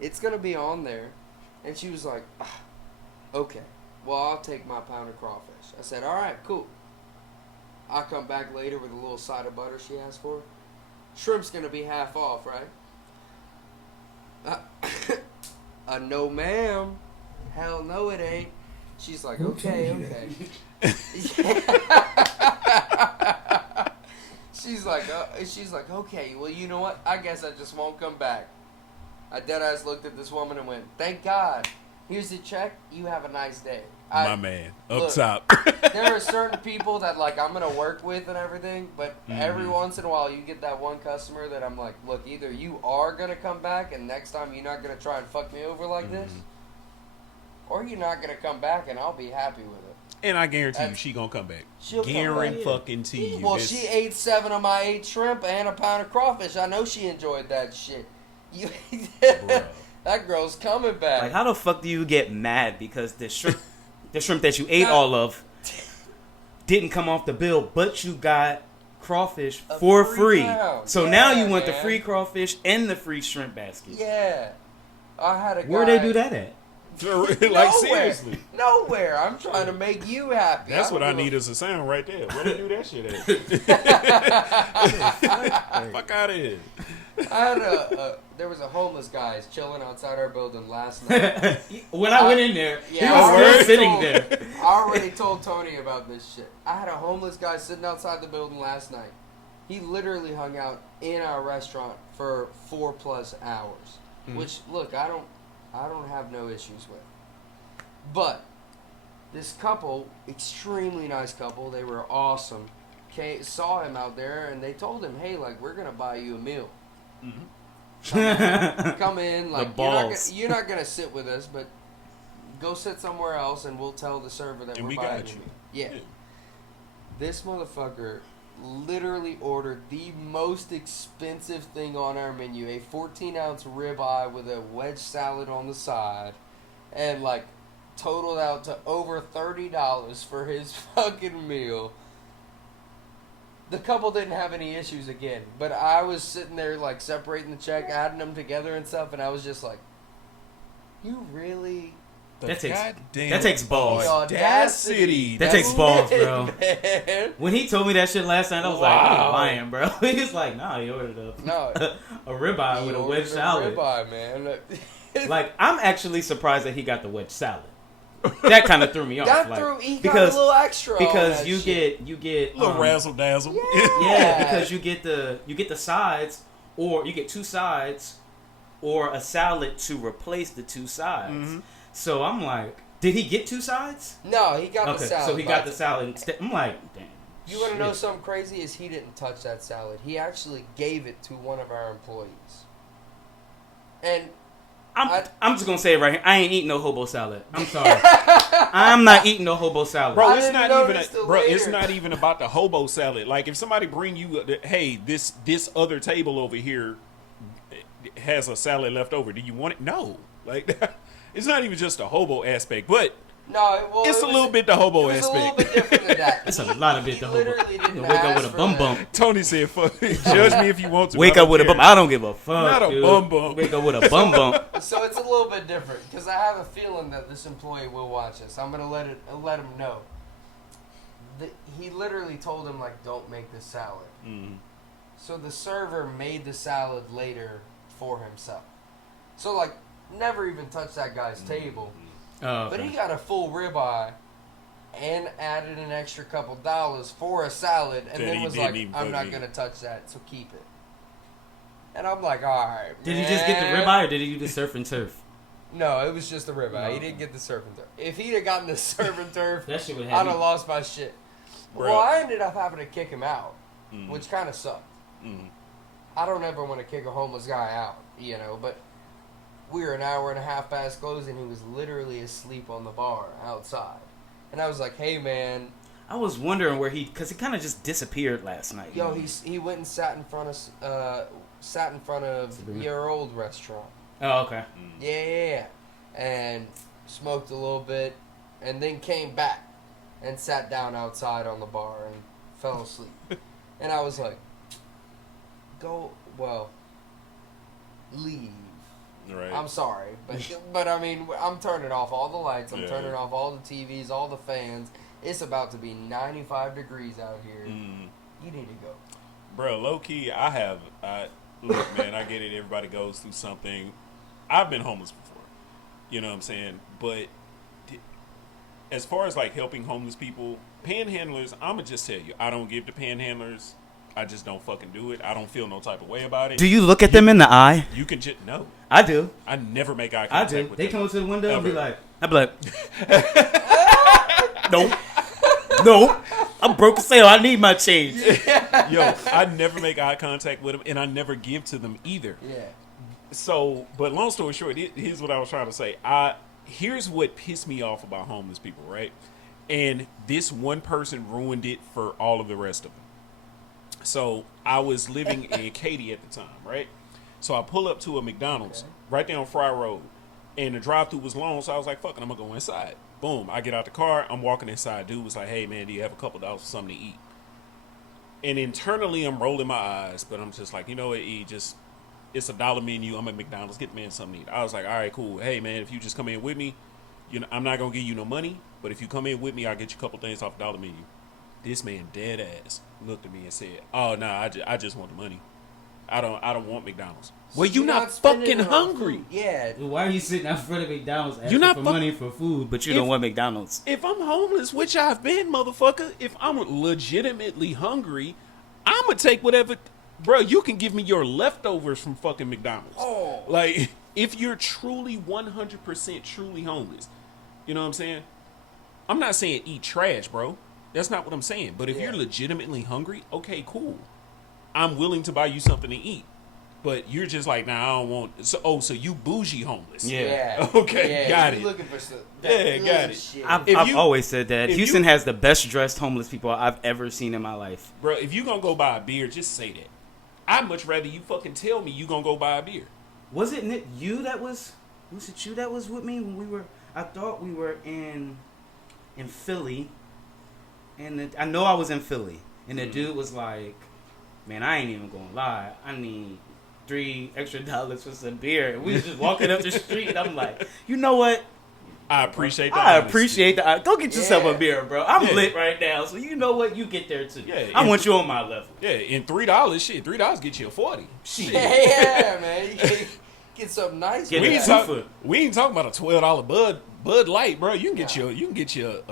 it's going to be on there. And she was like, okay, well, I'll take my pound of crawfish. I said, all right, cool. I'll come back later with a little side of butter she asked for. Shrimp's going to be half off, right? No, ma'am. Hell no, it ain't. She's like, okay. She's like, okay, well, you know what? I guess I just won't come back. I deadass looked at this woman and went, thank God. Here's the check. You have a nice day. My man, up top. There are certain people that, like, I'm going to work with and everything, but every once in a while you get that one customer that I'm like, look, either you are going to come back and next time you're not going to try and fuck me over like this, or you're not going to come back and I'll be happy with it. And I guarantee you she going to come back. She'll Guarantee come back. fucking to you. Well, she ate 7 of my 8 shrimp and a pound of crawfish. I know she enjoyed that shit. That girl's coming back. Like, how the fuck do you get mad because the shrimp that you ate all of didn't come off the bill, but you got crawfish for free? Pound. So now you want the free crawfish and the free shrimp basket. Yeah. I had a guy. Where they do that at? Like, Nowhere. seriously. Nowhere. I'm trying to make you happy. That's what I need as a sound right there. Where they do that shit at? Fuck out of here. I had there was a homeless guy chilling outside our building last night. When I went in there, he I was already still sitting told- there. I already told Tony about this shit. I had a homeless guy sitting outside the building last night. He literally hung out in our restaurant for 4+ hours. Which, look, I don't have no issues with. But this couple, extremely nice couple, they were awesome, saw him out there and they told him, hey, like, we're going to buy you a meal. Come in, like, you're not gonna sit with us, but go sit somewhere else and we'll tell the server that we're buying got you. Yeah. This motherfucker literally ordered the most expensive thing on our menu, a 14-ounce ribeye with a wedge salad on the side, and like totaled out to over $30 for his fucking meal. The couple didn't have any issues again, but I was sitting there like separating the check, adding them together and stuff, and I was just like, you really... That Goddamn takes balls. The audacity. That takes balls, bro. Man. When he told me that shit last night, I was like, "You lying, bro." He was like, "Nah, he ordered a ribeye with a wedge salad." Ribeye, man. Like, I'm actually surprised that he got the wedge salad. That kind of threw me off. He got a little extra. Because on that you shit. get A little razzle dazzle. yeah, because you get the sides, or you get 2 sides, or a salad to replace the 2 sides. So I'm like, did he get 2 sides? No, he got the salad. So he got the salad instead. I'm like, damn. You want to know something crazy? Is he didn't touch that salad. He actually gave it to one of our employees. And I'm just gonna say it right here. I ain't eating no hobo salad. I'm sorry. I'm not eating no hobo salad. Bro, I it's didn't not even notice till bro. It's later. not even about the hobo salad. Like if somebody bring you, hey, this other table over here has a salad left over. Do you want it? No. Like it's not even just a hobo aspect, but No, well, it's it a was- little bit the hobo It was a little aspect. bit different than that. It's a lot of bit the hobo. Literally didn't You wake up with ask a for bum that. bump. Tony said, "Fuck, judge me if you want to." Wake I up don't with a care. bum. I don't give a fuck. Not a dude. bum bump. Wake up with a bum bump. So it's a little bit different because I have a feeling that this employee will watch this. I'm gonna let him know. He literally told him like, "Don't make this salad." So the server made the salad later for himself. So like, never even touched that guy's table, Oh, but okay. he got a full ribeye and added an extra couple dollars for a salad, and That then he was didn't like, even "I'm not fucking gonna touch that, so keep it." And I'm like, "All right." Did he just get the man." ribeye or did he do the surf and turf? No, it was just a ribeye. No. He didn't get the surf and turf. If he'd have gotten the surf and turf, That shit would I'd have have lost my shit. Bruh. Well, I ended up having to kick him out, Mm. which kind of sucked. Mm. I don't ever want to kick a homeless guy out, you know, but we were an hour and a half past close and he was literally asleep on the bar outside. And I was like, "Hey, man." I was wondering where because he kind of just disappeared last night. Yo, he went and sat in front of your old restaurant. Oh, okay. Yeah. And smoked a little bit and then came back and sat down outside on the bar and fell asleep. And I was like, leave. Right. I'm sorry, but I mean, I'm turning off all the lights. I'm Yeah. turning off all the TVs, all the fans. It's about to be 95 degrees out here. Mm. You need to go. Bro, low key, look, man, I get it. Everybody goes through something. I've been homeless before. You know what I'm saying? But as far as like helping homeless people, panhandlers, I'ma just tell you, I don't give to panhandlers. I just don't fucking do it. I don't feel no type of way about it. Do you look at them in the eye? You can just no. I do. I never make eye I contact do. with They them. come up to the window and be Ever. like, I'd be like, no, I'm broke as hell. I need my change. Yo, I never make eye contact with them, and I never give to them either. Yeah. So, but long story short, here's what I was trying to say. Here's what pissed me off about homeless people, right? And this one person ruined it for all of the rest of them. So I was living in Katy at the time, right? So I pull up to a McDonald's right there on Fry Road, and the drive-through was long, so I was like, "Fuck it, I'm gonna go inside." Boom! I get out the car, I'm walking inside. Dude was like, "Hey man, do you have a couple dollars for something to eat?" And internally, I'm rolling my eyes, but I'm just like, you know what, it's a dollar menu. I'm at McDonald's, get the man something to eat. I was like, all right, cool. Hey man, if you just come in with me, I'm not gonna give you no money, but if you come in with me, I'll get you a couple things off the dollar menu. This man dead ass looked at me and said, "Oh no, I just want the money. I don't want McDonald's." Well, you're not spending fucking it on hungry. food. Yeah. Why are you sitting out front of McDonald's asking You're not for fuck- money for food, but you If- don't want McDonald's? If I'm homeless, which I've been, motherfucker, if I'm legitimately hungry, I'ma take whatever. Bro, you can give me your leftovers from fucking McDonald's. Oh. Like, if you're truly 100% truly homeless, you know what I'm saying? I'm not saying eat trash, bro. That's not what I'm saying. But if Yeah. you're legitimately hungry, okay, cool. I'm willing to buy you something to eat. But you're just like, nah, I don't want. So you bougie homeless. Yeah. Okay, got you it. Looking for some, Yeah, got it. Shit. If I've you- always said that if Houston you- has the best dressed homeless people I've ever seen in my life. Bro, if you gonna go buy a beer, just say that. I'd much rather you fucking tell me you gonna go buy a beer. Was it you that was with me when we were? I thought we were in Philly, and I know I was in Philly, and the dude was like, "Man, I ain't even gonna lie. I need $3 extra for some beer." And we was just walking up the street, and I'm like, "You know what? I appreciate that. I honesty. appreciate that. Go get yourself Yeah. a beer, bro. I'm Yeah. lit right now, so you know what? You get there too. Yeah, I and- want you on my level." Yeah, and $3, shit, $3 get you a 40. Shit. Yeah, man. You can get something nice. Get with We it. ain't, that. talk, we ain't talking about a $12 Bud Light, bro. You can get you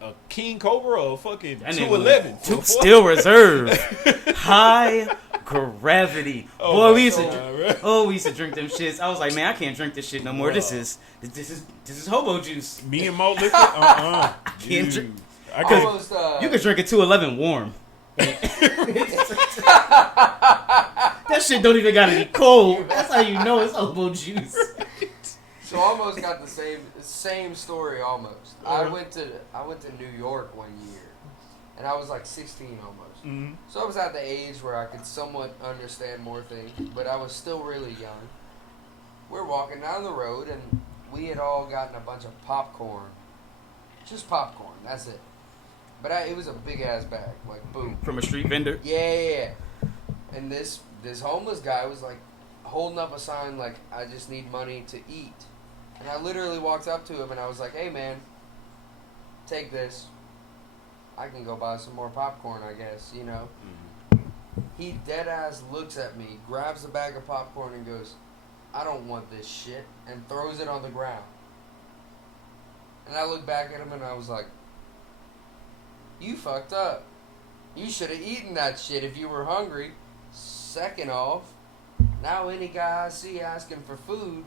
a King Cobra or a fucking That nigga 211. was for a 40. Still reserve. High gravity. Oh Boy, my we used to God, bro. we used to drink them shits. I was like, man, I can't drink this shit no more. This is hobo juice. Me and Mo liquor? Can't Dude. drink- I could, Almost. You could drink a 211 warm. That shit don't even gotta be cold. That's how you know it's hobo juice. So almost got the same story almost. I went to New York one year, and I was like 16 almost. Mm-hmm. So I was at the age where I could somewhat understand more things, but I was still really young. We're walking down the road, and we had all gotten a bunch of popcorn. Just popcorn, that's it. But it was a big-ass bag, like, boom. From a street vendor? Yeah. And this homeless guy was, like, holding up a sign like, I just need money to eat. And I literally walked up to him, and I was like, hey, man, take this. I can go buy some more popcorn, I guess, you know. Mm-hmm. He dead-ass looks at me, grabs a bag of popcorn, and goes, I don't want this shit, and throws it on the ground. And I looked back at him, and I was like, you fucked up. You should have eaten that shit if you were hungry. Second off, now any guy I see asking for food,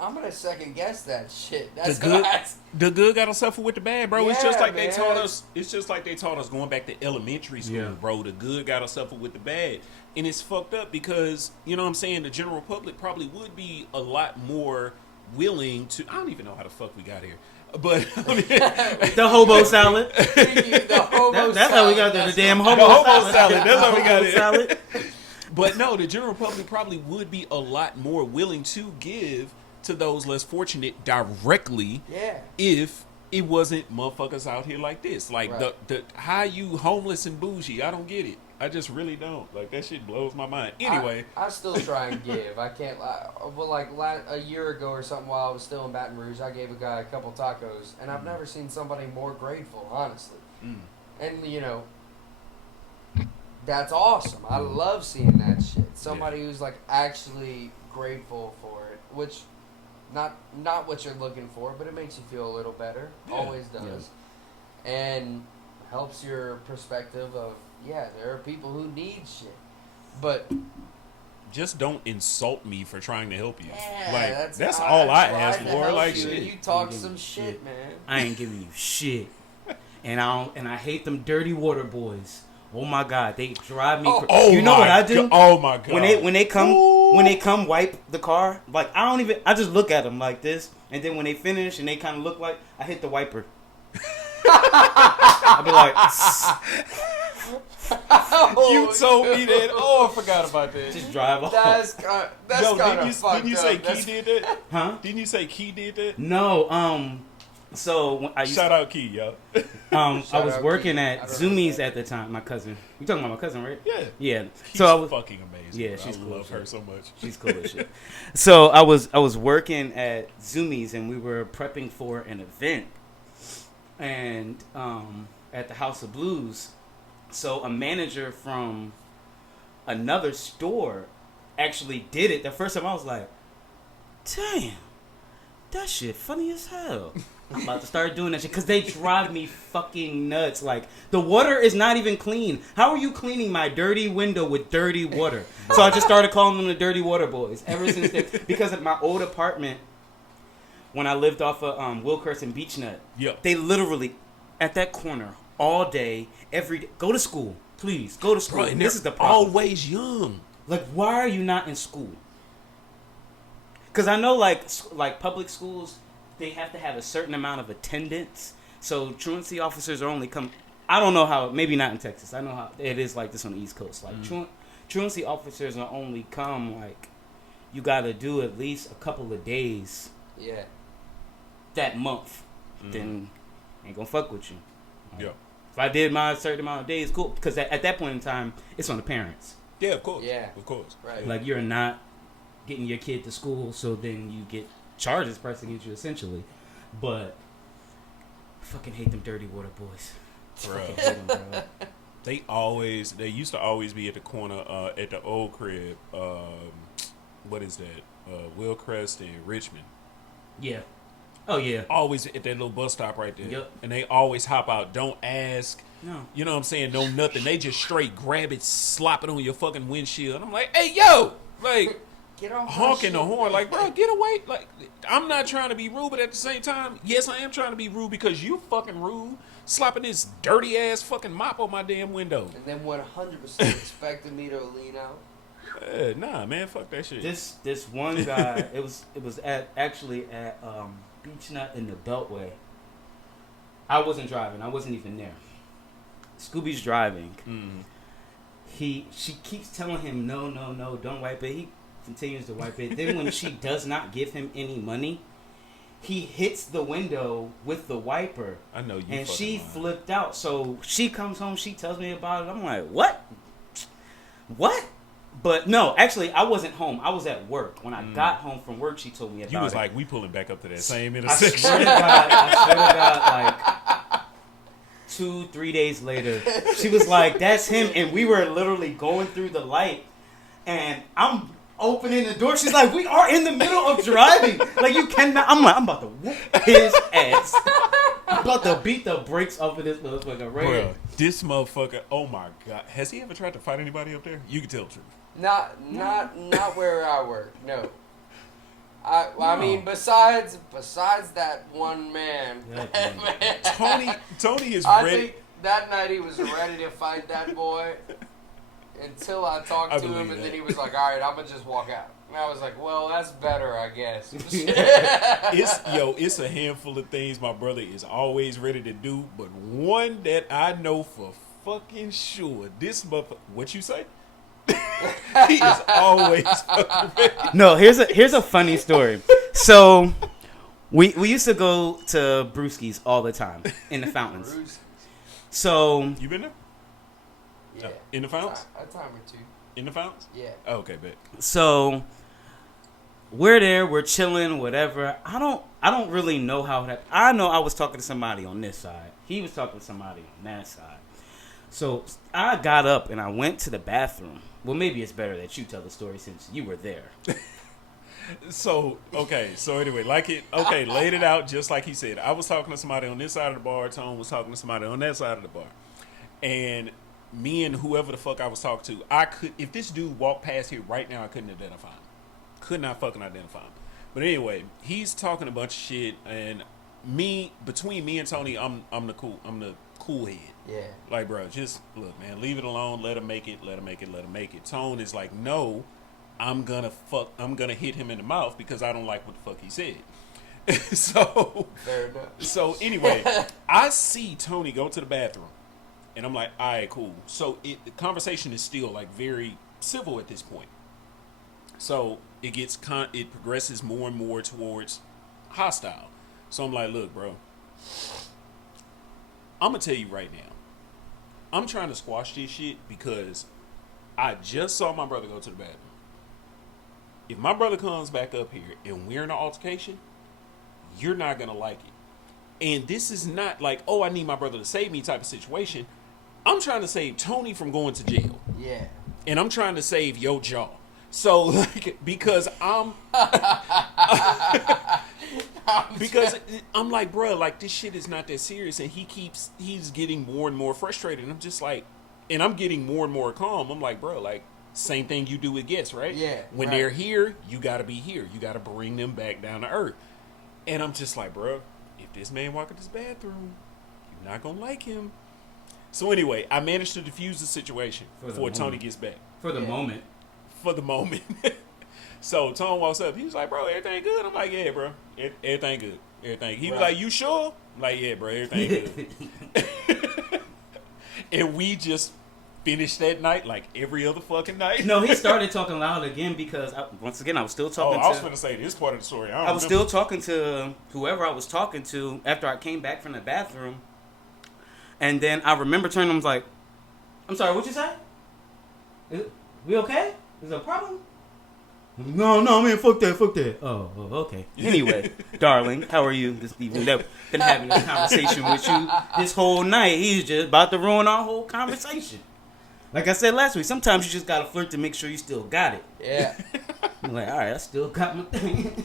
I'm gonna second guess that shit. That's the good gotta suffer with the bad, bro. It's Yeah, just like man. they taught us. It's just like they taught us going back to elementary school, Yeah. bro. The good gotta suffer with the bad, and it's fucked up because you know what I'm saying. The general public probably would be a lot more willing to. I don't even know how the fuck we got here, but I mean, The hobo salad. The hobo That's how we got there. The damn hobo the hobo salad. salad. That's how we got Hobo it. salad. But no, the general public probably would be a lot more willing to give to those less fortunate directly Yeah. if it wasn't motherfuckers out here like this. Like Right. the how you homeless and bougie, I don't get it. I just really don't. Like that shit blows my mind. Anyway, I still try and give. I can't lie. Well, like a year ago or something, while I was still in Baton Rouge, I gave a guy a couple tacos, and I've never seen somebody more grateful, honestly. And you know, that's awesome. I love seeing that shit. Somebody who's like actually grateful for it, which not what you're looking for, but it makes you feel a little better. Yeah. Always does, and helps your perspective of there are people who need shit, but. just don't insult me for trying to help you. Yeah, Like that's all I ask tried to for. help Like you, shit. and you talk You some give me shit, shit. man. I ain't giving you shit. And I hate them dirty water boys. Oh my god, they drive me. You know what I do? Oh my god. When they come wipe the car, like I just look at them like this, and then when they finish and they kind of look like, I hit the wiper. I'll be like, you told me that. Oh, I forgot about that. just drive off. That's Yo, kind of fucked didn't you say up. Key did that? Huh? Didn't you say Key did that? No, so when I used Shout out Key, yo. I was out working Keith. I at don't know Zoomies that. at the time. My cousin. You talking about my cousin, right? Yeah. Yeah. She's So I was fucking amazing. Yeah, bro. she's I cool love as her shit. so much. She's cool as shit. So I was working at Zoomies and we were prepping for an event, and at the House of Blues. So a manager from another store actually did it. The first time I was like, damn, that shit funny as hell. I'm about to start doing that shit because they drive me fucking nuts. Like, the water is not even clean. How are you cleaning my dirty window with dirty water? So I just started calling them the Dirty Water Boys ever since then. Because of my old apartment, when I lived off of Wilkhurst and Beechnut, Yep. they literally, at that corner, all day, every day, go to school. Please, go to school. Bro, and this they're is the problem. always young. Like, why are you not in school? Because I know, like public schools, they have to have a certain amount of attendance. So truancy officers are only come. I don't know how. Maybe not in Texas. I know how it is like this on the East Coast. Like truancy officers are only come like you got to do at least a couple of days Yeah. that month. Then ain't gonna fuck with you. Like, Yeah. if I did my certain amount of days, cool. Because at that point in time, it's on the parents. Yeah, of course. Yeah. Of course. Right. Like, you're not getting your kid to school, so then you get charges pressed against you, essentially. But I fucking hate them dirty water boys. Bro. Fucking hate them, bro. They used to always be at the corner at the old crib. What is that? Wilcrest and Richmond. Yeah. Oh, yeah. Always at that little bus stop right there. Yep. And they always hop out. Don't ask. No. You know what I'm saying? No nothing. They just straight grab it, slap it on your fucking windshield. And I'm like, hey, yo! Like, Get off. my honking the shit. horn. Like, bro, get away. Like, I'm not trying to be rude, but at the same time, yes, I am trying to be rude because you fucking rude. Slapping this dirty ass fucking mop on my damn window. And then 100% expected me to lean out. Nah, man, fuck that shit. This one guy, it was actually at Beach Nut in the Beltway. I wasn't driving. I wasn't even there. Scooby's driving. She keeps telling him no, don't wipe it. He continues to wipe it. Then when she does not give him any money, he hits the window with the wiper. I know you. And she lying. flipped out. So she comes home. She tells me about it. I'm like, what? But no, actually, I wasn't home. I was at work. When I got home from work, she told me about it. You was like, we pulling back up to that same I intersection. swear to God, like 2-3 days later, she was like, that's him. And we were literally going through the light. And I'm opening the door. She's like, we are in the middle of driving. Like, you cannot. I'm like, I'm about to whoop his ass. I'm about to beat the brakes off of this motherfucker right here. Bro, this motherfucker, oh my God. Has he ever tried to fight anybody up there? You can tell the truth. Not where I work. No. I mean, besides that one man, Tony is I ready. think that night he was ready to fight that boy until I talked to him, believe and that. then he was like, "All right, I'm gonna just walk out." And I was like, "Well, that's better, I guess." It's a handful of things my brother is always ready to do, but one that I know for fucking sure, this motherfucker. What you say? He is always fucking ready. No, here's a funny story. So we used to go to Brewski's all the time in the fountains. So You been there? Yeah. In the fountains? A time or two. In the fountains? Yeah. Oh, okay, bet. So we're there, we're chilling, whatever. I don't really know how that. I know I was talking to somebody on this side. He was talking to somebody on that side. So I got up and I went to the bathroom. Well, maybe it's better that you tell the story since you were there. So anyway, laid it out just like he said. I was talking to somebody on this side of the bar. Tone was talking to somebody on that side of the bar. And me and whoever the fuck I was talking to, if this dude walked past here right now, I couldn't identify him. Could not fucking identify him. But anyway, he's talking a bunch of shit, and between me and Tony, I'm the cool head. Yeah. Like, bro, just look, man, leave it alone. Let him make it. Tone is like, no, I'm gonna hit him in the mouth because I don't like what the fuck he said. So, Fair enough. so anyway, I see Tony go to the bathroom, and I'm like, all right, cool. So the conversation is still like very civil at this point. So it progresses more and more towards hostile. So I'm like, look, bro, I'm gonna tell you right now, I'm trying to squash this shit because I just saw my brother go to the bathroom. If my brother comes back up here and we're in an altercation, you're not gonna like it. And this is not like, oh, I need my brother to save me type of situation. I'm trying to save Tony from going to jail. Yeah. And I'm trying to save your jaw. So, like, because I'm like, bro, like, this shit is not that serious. And he's getting more and more frustrated. And I'm just like, and I'm getting more and more calm. I'm like, bro, like, same thing you do with guests, right? Yeah. When right. they're here, you got to be here. You got to bring them back down to earth. And I'm just like, bro, if this man walk in this bathroom, you're not going to like him. So anyway, I managed to diffuse the situation before Tony gets back. For the moment. For the moment. So Tone walks up. He was like, bro, everything good? I'm like, yeah, bro. Everything good. Everything. He was like, you sure? I'm like, yeah, bro, everything good. And we just finished that night like every other fucking night. No, he started talking loud again because, once again, I was still talking I was going to say this part of the story. I was still talking to whoever I was talking to after I came back from the bathroom. And then I remember turning and was like, I'm sorry, what you say? We okay? Is there a problem? No, man, fuck that. Oh, okay. Anyway, darling, how are you this evening? Been having this conversation with you this whole night. He's just about to ruin our whole conversation. Like I said last week, sometimes you just gotta flirt to make sure you still got it. Yeah. I'm like, all right, I still got my thing.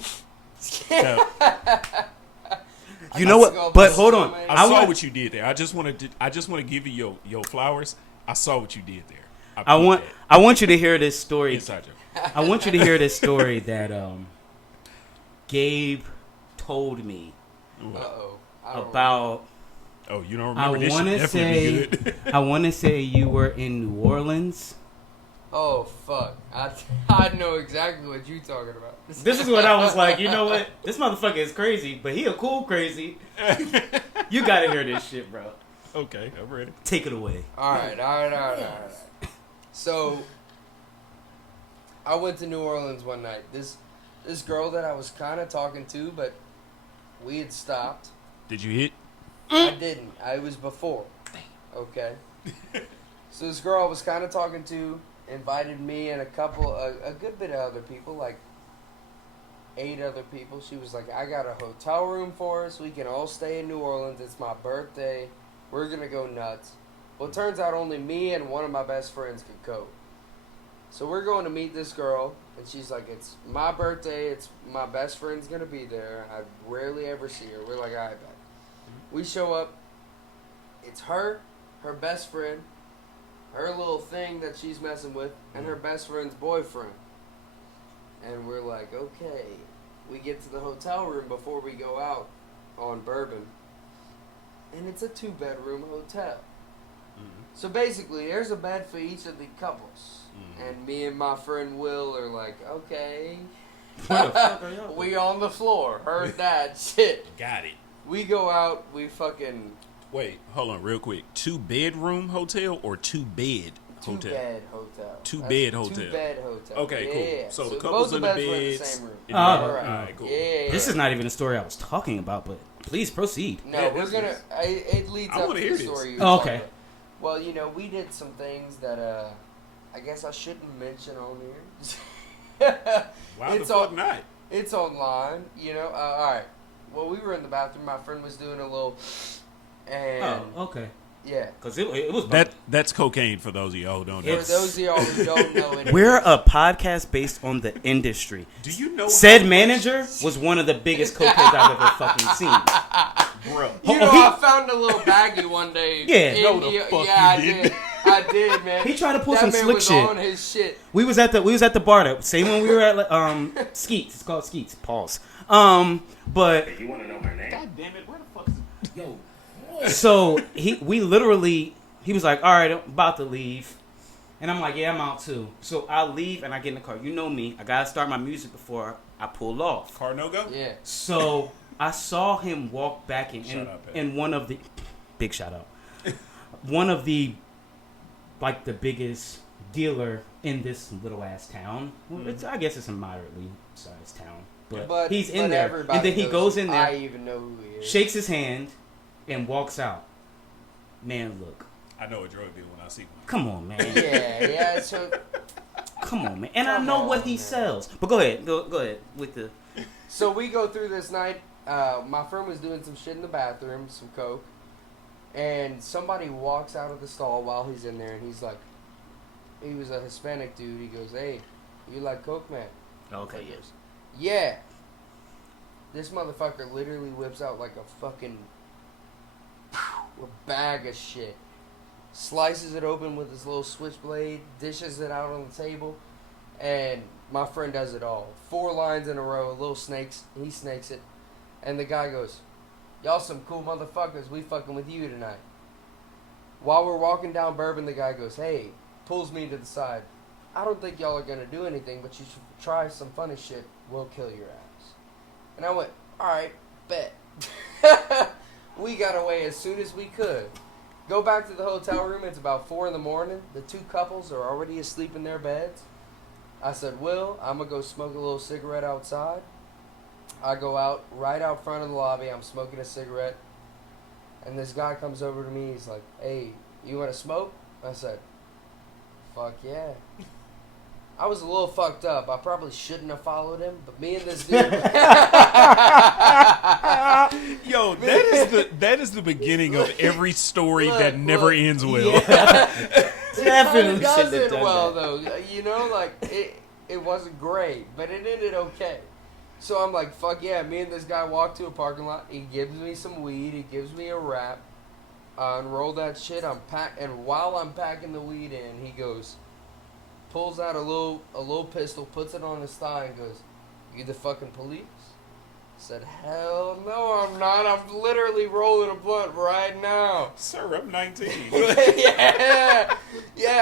You You know what? But hold on. I saw what you did there. I just want to give you your flowers. I saw what you did there. I want you to hear this story. Inside joke. I want you to hear this story that Gabe told me about. Oh, you don't remember this? Shit definitely be good. I want to say you were in New Orleans, Oh, fuck. I know exactly what you talking about. This is what I was like, you know what? This motherfucker is crazy, but he a cool crazy. You gotta hear this shit, bro. Okay, I'm ready. Take it away. All right. So, I went to New Orleans one night. This girl that I was kind of talking to, but we had stopped. Did you hit? I didn't. I was before. Okay. So this girl I was kind of talking to invited me and a good bit of other people, like 8 other people. She was like, I got a hotel room for us. We can all stay in New Orleans. It's my birthday. We're going to go nuts. Well, it turns out only me and one of my best friends could go. So we're going to meet this girl, and she's like, it's my birthday. It's my best friend's going to be there. I rarely ever see her. We're like, all right, bet. We show up. It's her best friend, her little thing that she's messing with, and her best friend's boyfriend. And we're like, okay. We get to the hotel room before we go out on Bourbon. And it's a 2-bedroom hotel. Mm-hmm. So basically, there's a bed for each of the couples. Mm-hmm. And me and my friend Will are like, okay. We on the floor. Heard that shit. Got it. We go out, we fucking... Wait, hold on real quick. 2-bedroom hotel or 2-bed hotel? 2-bed hotel. 2-bed hotel. 2-bed hotel. Okay, cool. Yeah. So the couple's in the beds were in the beds. same room. All right, cool. Yeah. This is not even the story I was talking about, but please proceed. No, Yeah, we're gonna... It leads I up wanna to hear the this. story. Oh, okay. Well, you know, we did some things that, I guess I shouldn't mention on here. Why the fuck not? It's online, you know. Alright. Well, we were in the bathroom. My friend was doing a little... And... Oh, okay. Yeah. Because it was... That's cocaine for those of y'all who don't know. For those of y'all who don't know it. We're a podcast based on the industry. Do you know... Said manager was one of the biggest cokeheads I've ever fucking seen. Bro. You know, I found a little baggie one day. Yeah. No, the fuck yeah, you did. I did, man. He tried to pull that some man slick was shit. on his shit. We was at the bar that same when we were at Skeets. It's called Skeets. Pause. But You want to know her name? God damn it, where the fuck is it? Yo. so he was like, all right, I'm about to leave. And I'm like, yeah, I'm out too. So I leave and I get in the car. You know me. I got to start my music before I pull off. Car no go? Yeah. So I saw him walk back in one of the... Big shout out. One of the... Like the biggest dealer in this little ass town. Well, I guess it's a moderately sized town. But he's in there. And then he goes in there. I even know who he is. Shakes his hand and walks out. Man, look. I know a drug deal when I see one. Come on, man. Yeah. So Come on, man. And I Come know what on, he man. sells. But go ahead. Go ahead with the... So we go through this night. My friend was doing some shit in the bathroom, some coke, and somebody walks out of the stall while he's in there, and he's like, he was a Hispanic dude. He goes, "Hey, you like coke, man?" Okay, He goes, "Yeah." This motherfucker literally whips out like a fucking bag of shit, slices it open with his little switchblade, dishes it out on the table, and my friend does it all. 4 lines in a row, little snakes. He snakes it. And the guy goes, "Y'all some cool motherfuckers. We fucking with you tonight." While we're walking down Bourbon, the guy goes, "Hey," pulls me to the side. "I don't think y'all are going to do anything, but you should try some funny shit. We'll kill your ass." And I went, "Alright, bet." We got away as soon as we could. Go back to the hotel room. It's about 4 in the morning. The 2 couples are already asleep in their beds. I said, "Will, I'm going to go smoke a little cigarette outside." I go out, right out front of the lobby. I'm smoking a cigarette. And this guy comes over to me. He's like, "Hey, you want to smoke?" I said, "Fuck yeah." I was a little fucked up. I probably shouldn't have followed him, but me and this dude... Yo, that is the beginning of every story that never ends well. Yeah. Definitely It shouldn't have doesn't done well, that. though. You know, like, it wasn't great, but it ended okay. So I'm like, fuck yeah. Me and this guy walk to a parking lot. He gives me some weed. He gives me a wrap. I unroll that shit. And while I'm packing the weed in, he goes... pulls out a little pistol, puts it on his thigh, and goes, "You the fucking police?" said, hell no, I'm not. I'm literally rolling a blunt right now. Sir, I'm 19. yeah,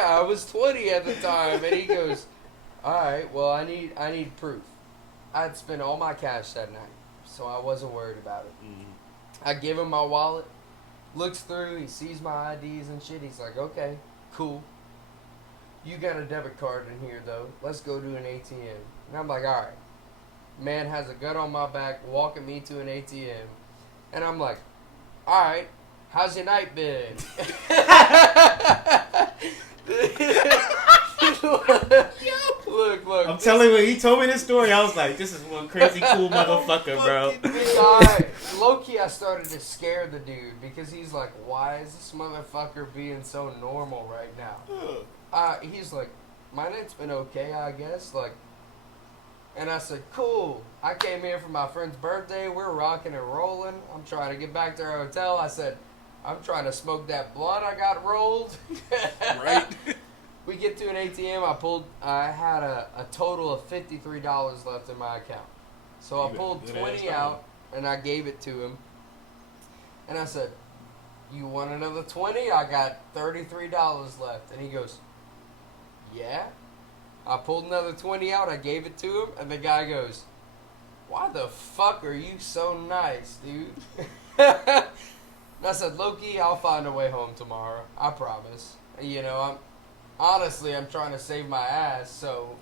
I was 20 at the time, and he goes, all right, well, I need proof. I'd spent all my cash that night, so I wasn't worried about it. I give him my wallet, looks through, he sees my IDs and shit. He's like, okay, cool. You got a debit card in here, though. Let's go to an ATM. And I'm like, all right. Man has a gun on my back, walking me to an ATM. And I'm like, all right, how's your night been? Look. I'm telling you, when he told me this story, I was like, this is one crazy cool motherfucker, bro. Low-key, I started to scare the dude because he's like, why is this motherfucker being so normal right now? He's like, my night's been okay, I guess. Like, and I said, cool. I came here for my friend's birthday. We're rocking and rolling. I'm trying to get back to our hotel. I said, I'm trying to smoke that blunt I got rolled. Right. We get to an ATM. I had a total of $53 left in my account. So I pulled 20 out, and I gave it to him. And I said, you want another 20? I got $33 left. And he goes, yeah. I pulled another 20 out. I gave it to him. And the guy goes, why the fuck are you so nice, dude? And I said, Loki, I'll find a way home tomorrow. I promise. You know, I'm trying to save my ass, so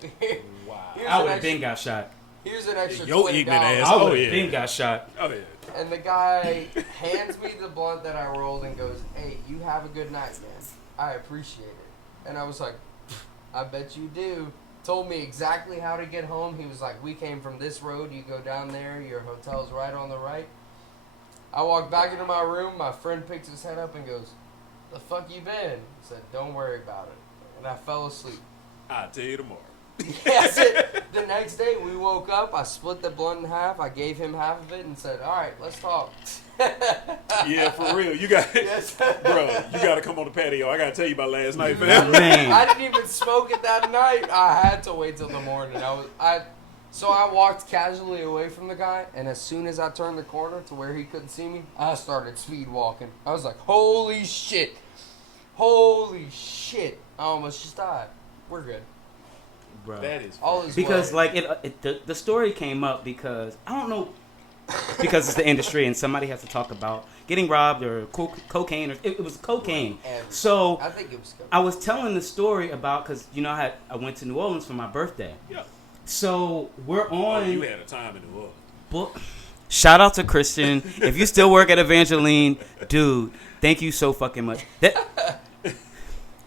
Wow. I would have been got shot. Here's an extra Yo, $20. ignorant ass. I Oh, would yeah. have been got shot. Oh, yeah. And the guy hands me the blunt that I rolled and goes, hey, you have a good night, man. I appreciate it. And I was like, I bet you do. Told me exactly how to get home. He was like, we came from this road. You go down there. Your hotel's right on the right. I walked back into my room. My friend picks his head up and goes, the fuck you been? I said, don't worry about it. And I fell asleep. I'll tell you tomorrow. That's it. The next day, we woke up. I split the blunt in half. I gave him half of it and said, all right, let's talk. Yeah, for real. You got, Yes. bro. You got to come on the patio. I got to tell you about last night, Man. man. I didn't even smoke it that night. I had to wait till the morning. So I walked casually away from the guy, and as soon as I turned the corner to where he couldn't see me, I started speed walking. I was like, holy shit. Holy shit. I almost just died. We're good. Bro. That is All is Because well. like the story came up because I don't know, because it's the industry and somebody has to talk about getting robbed or cocaine or it was cocaine. And So I think it was good. I was telling the story about because you know I went to New Orleans for my birthday. Yeah. So we're Oh, on. you had a time in the world. Shout out to Christian. If you still work at Evangeline, dude, thank you so fucking much.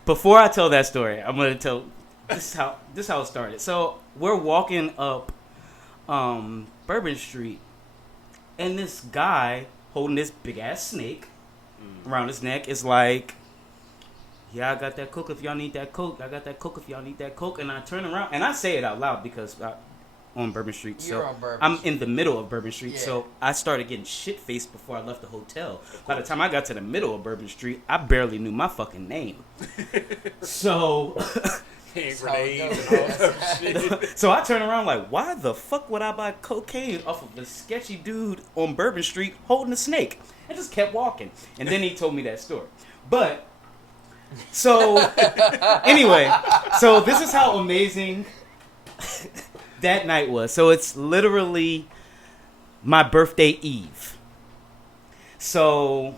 Before I tell that story, I'm gonna tell this is how it started. So we're walking up Bourbon Street, and this guy holding this big ass snake around his neck is like, yeah, I got that coke if y'all need that coke. I got that coke if y'all need that coke. And I turn around and I say it out loud because on Bourbon Street. You're So on Bourbon I'm Street. in the middle of Bourbon Street. Yeah. So I started getting shit faced before I left the hotel. By the time I got to the middle of Bourbon Street, I barely knew my fucking name. So Hand That's how it grenades goes. and all that shit. so I turn around like, why the fuck would I buy cocaine off of a sketchy dude on Bourbon Street holding a snake? I just kept walking. And then he told me that story. But so anyway, so this is how amazing that night was. So it's literally my birthday eve. So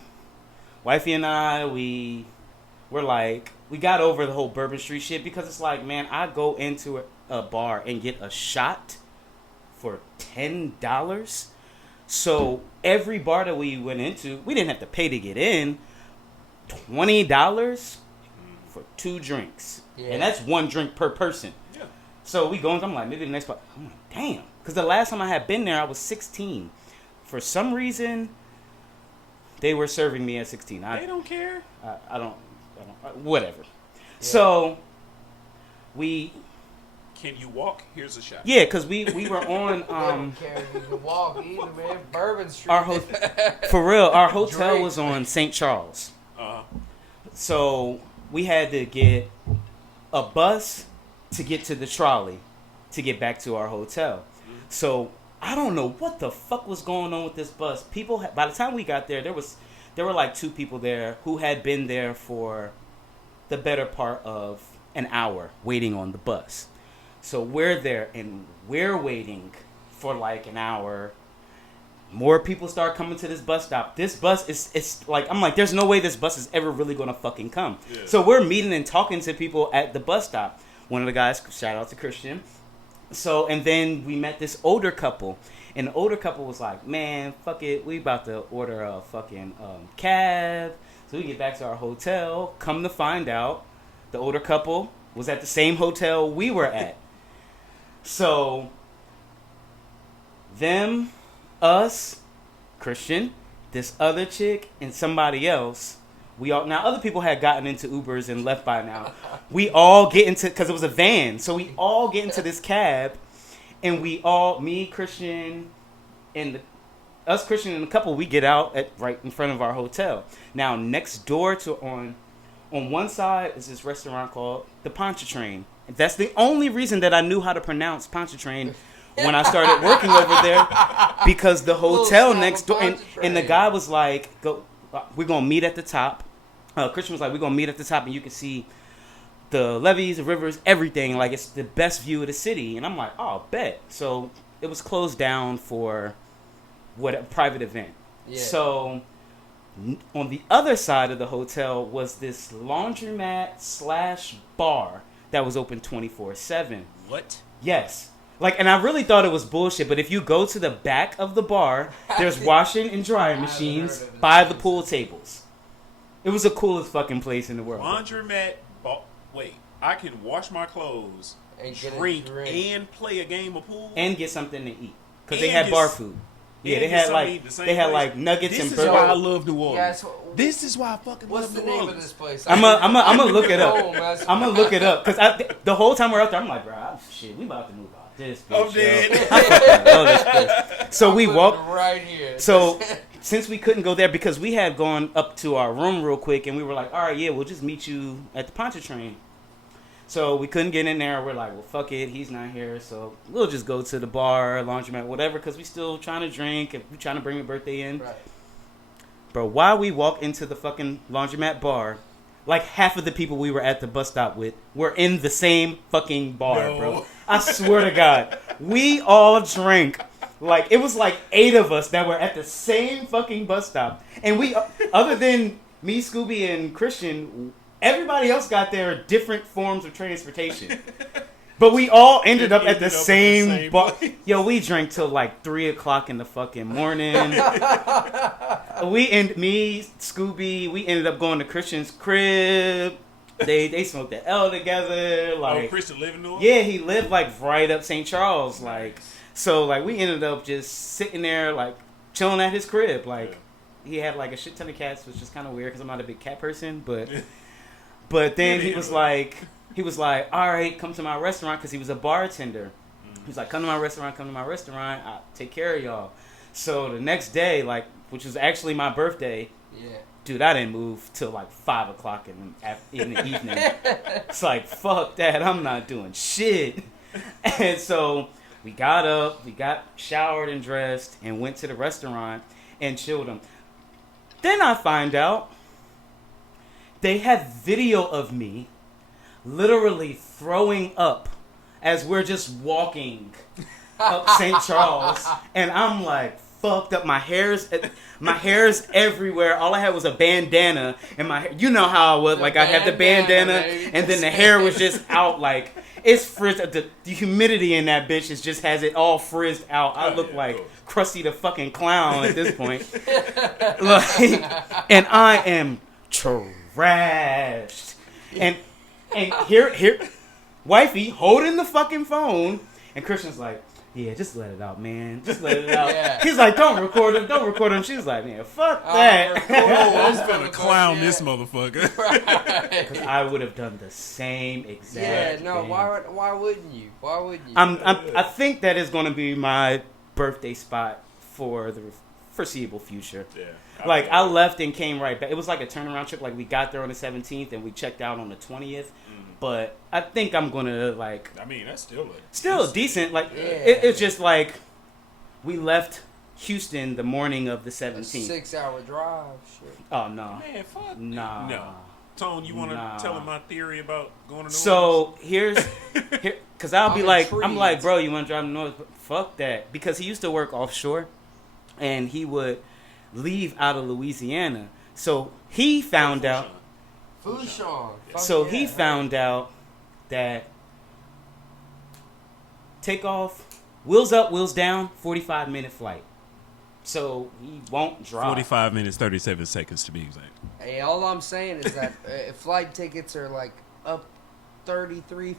wifey and I, we got over the whole Bourbon Street shit because it's like, man, I go into a bar and get a shot for $10. So every bar that we went into, we didn't have to pay to get in. $20 for 2 drinks. Yeah. And that's 1 drink per person. Yeah. So we go, I'm like, maybe the next bar. I'm like, damn. Because the last time I had been there, I was 16. For some reason, they were serving me at 16. They don't care. I don't whatever. So we, Can you walk? Here's a shot. yeah, because we were on, They don't care if you can walk either, man. Bourbon Street. our for real, our hotel Drink. was on St. Charles. Uh-huh. So we had to get a bus to get to the trolley to get back to our hotel. So I don't know what the fuck was going on with this bus. People, by the time we got there, there were like 2 people there who had been there for the better part of an hour waiting on the bus. So we're there and we're waiting for like an hour. More people start coming to this bus stop. This bus it's like, I'm like, there's no way this bus is ever really gonna fucking come. Yeah. So we're meeting and talking to people at the bus stop. One of the guys, shout out to Christian. So, and then we met this older couple. And the older couple was like, man, fuck it. We about to order a fucking cab. So we get back to our hotel. Come to find out, the older couple was at the same hotel we were at. So, them, us, Christian, this other chick, and somebody else. We all, now other people had gotten into Ubers and left by now. We all get into, because it was a van, so we all get into this cab, and we all, me, Christian, and us, Christian, and a couple, we get out at right in front of our hotel. Now next door to on one side is this restaurant called the Pontchartrain. That's the only reason that I knew how to pronounce Pontchartrain when I started working over there, because the hotel next door, and the guy was like, "Go, we're gonna meet at the top." Christian was like, "We're gonna meet at the top, and you can see the levees, the rivers, everything. Like, it's the best view of the city." And I'm like, "Oh, bet." So it was closed down for a private event. Yeah. So on the other side of the hotel was this laundromat / bar that was open 24/7. What? Yes. Like, and I really thought it was bullshit, but if you go to the back of the bar, there's washing and drying machines by the pool tables. It was the coolest fucking place in the world. Laundromat. Wait, I can wash my clothes, and drink, and play a game of pool, and get something to eat, because they had bar food. Yeah, they had like nuggets and burgers. This is why I love New Orleans. This is why I fucking love New Orleans. What's the name of this place? I'm gonna look it up. I'm gonna look it up, because the whole time we're out there, I'm like, bro, shit, we about to move out this bitch. I'm dead. I love this place. So we walked right here. So since we couldn't go there, because we had gone up to our room real quick, and we were like, all right, yeah, we'll just meet you at the Pontchartrain. So we couldn't get in there. We're like, well, fuck it. He's not here. So we'll just go to the bar, laundromat, whatever, because we still trying to drink and we trying to bring a birthday in. Right. Bro, while we walk into the fucking laundromat bar, like half of the people we were at the bus stop with were in the same fucking bar, bro. I swear to God. We all drank. Like, it was like 8 of us that were at the same fucking bus stop. And we, other than me, Scooby, and Christian, everybody else got their different forms of transportation. But we all ended up at the same bar. Yo, we drank till like 3 o'clock in the fucking morning. Me, Scooby, we ended up going to Christian's crib. They smoked the L together. Like, oh, Christian living there? Yeah, he lived like right up St. Charles. Like, so like we ended up just sitting there like chilling at his crib. Like, he had like a shit ton of cats, which is kind of weird because I'm not a big cat person. But then he was like, all right, come to my restaurant, because he was a bartender. He was like, come to my restaurant, I'll take care of y'all. So the next day, like, which was actually my birthday, dude, I didn't move till like 5 o'clock in the evening. It's like, fuck that, I'm not doing shit. And so we got up, we got showered and dressed, and went to the restaurant and chilled them. Then I find out they have video of me literally throwing up as we're just walking up St. Charles, and I'm like fucked up. My hair's everywhere. All I had was a bandana, and my hair, you know how I was, like I had the bandana, and then the hair was just out, like it's frizzed. The humidity in that bitch just has it all frizzed out. I look like Krusty the fucking Clown at this point. Like, and I am trashed. And here, wifey holding the fucking phone, and Christian's like, yeah, just let it out, man. Just let it out. Yeah. He's like, don't record him. She's like, man, fuck that. I'm gonna clown this motherfucker. Because I would have done the same exact thing. Why wouldn't you? I think that is going to be my birthday spot for the foreseeable future. Yeah. Like, I left and came right back. It was like a turnaround trip. Like, we got there on the 17th and we checked out on the 20th. But I think I'm going to, like... I mean, that's still decent. Like, it's just like... we left Houston the morning of the A 17th. 6-hour drive. Shit. Oh no. Man, fuck. Nah. No. Tone, you want to Nah. tell him my theory about going to New So here, because I'll be I'm like, I'm intrigued. like, bro, you want to drive north? Fuck that, because he used to work offshore, and he would leave out of Louisiana. So he found out. Fouchon. Fuck So yeah, he hey. found out that takeoff, wheels up, wheels down, 45-minute flight. So he won't drive. 45 minutes, 37 seconds to be exact. Hey, all I'm saying is that flight tickets are like up 33-40%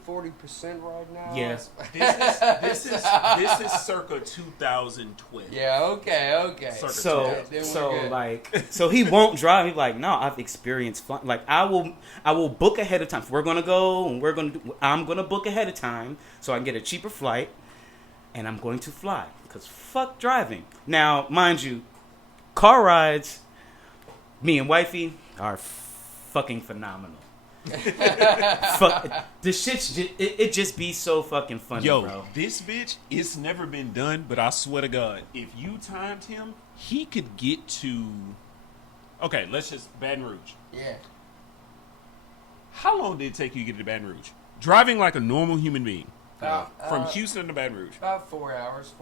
right now. Yeah. This is circa 2012. Yeah. Okay. Circa So, Then we're good. like, so he won't drive. He's like, no, I've experienced fun. Like, I will book ahead of time. If we're gonna go, and I'm gonna book ahead of time so I can get a cheaper flight, and I'm going to fly because fuck driving. Now, mind you, car rides, me and wifey are fucking phenomenal. Fuck, the shit's it just be so fucking funny, Yo, bro. this bitch, it's never been done, but I swear to God, if you timed him, he could get to. Okay, let's just Baton Rouge. Yeah. How long did it take you to get to Baton Rouge? Driving like a normal human being. From Uh, Houston to Baton Rouge. About 4 hours,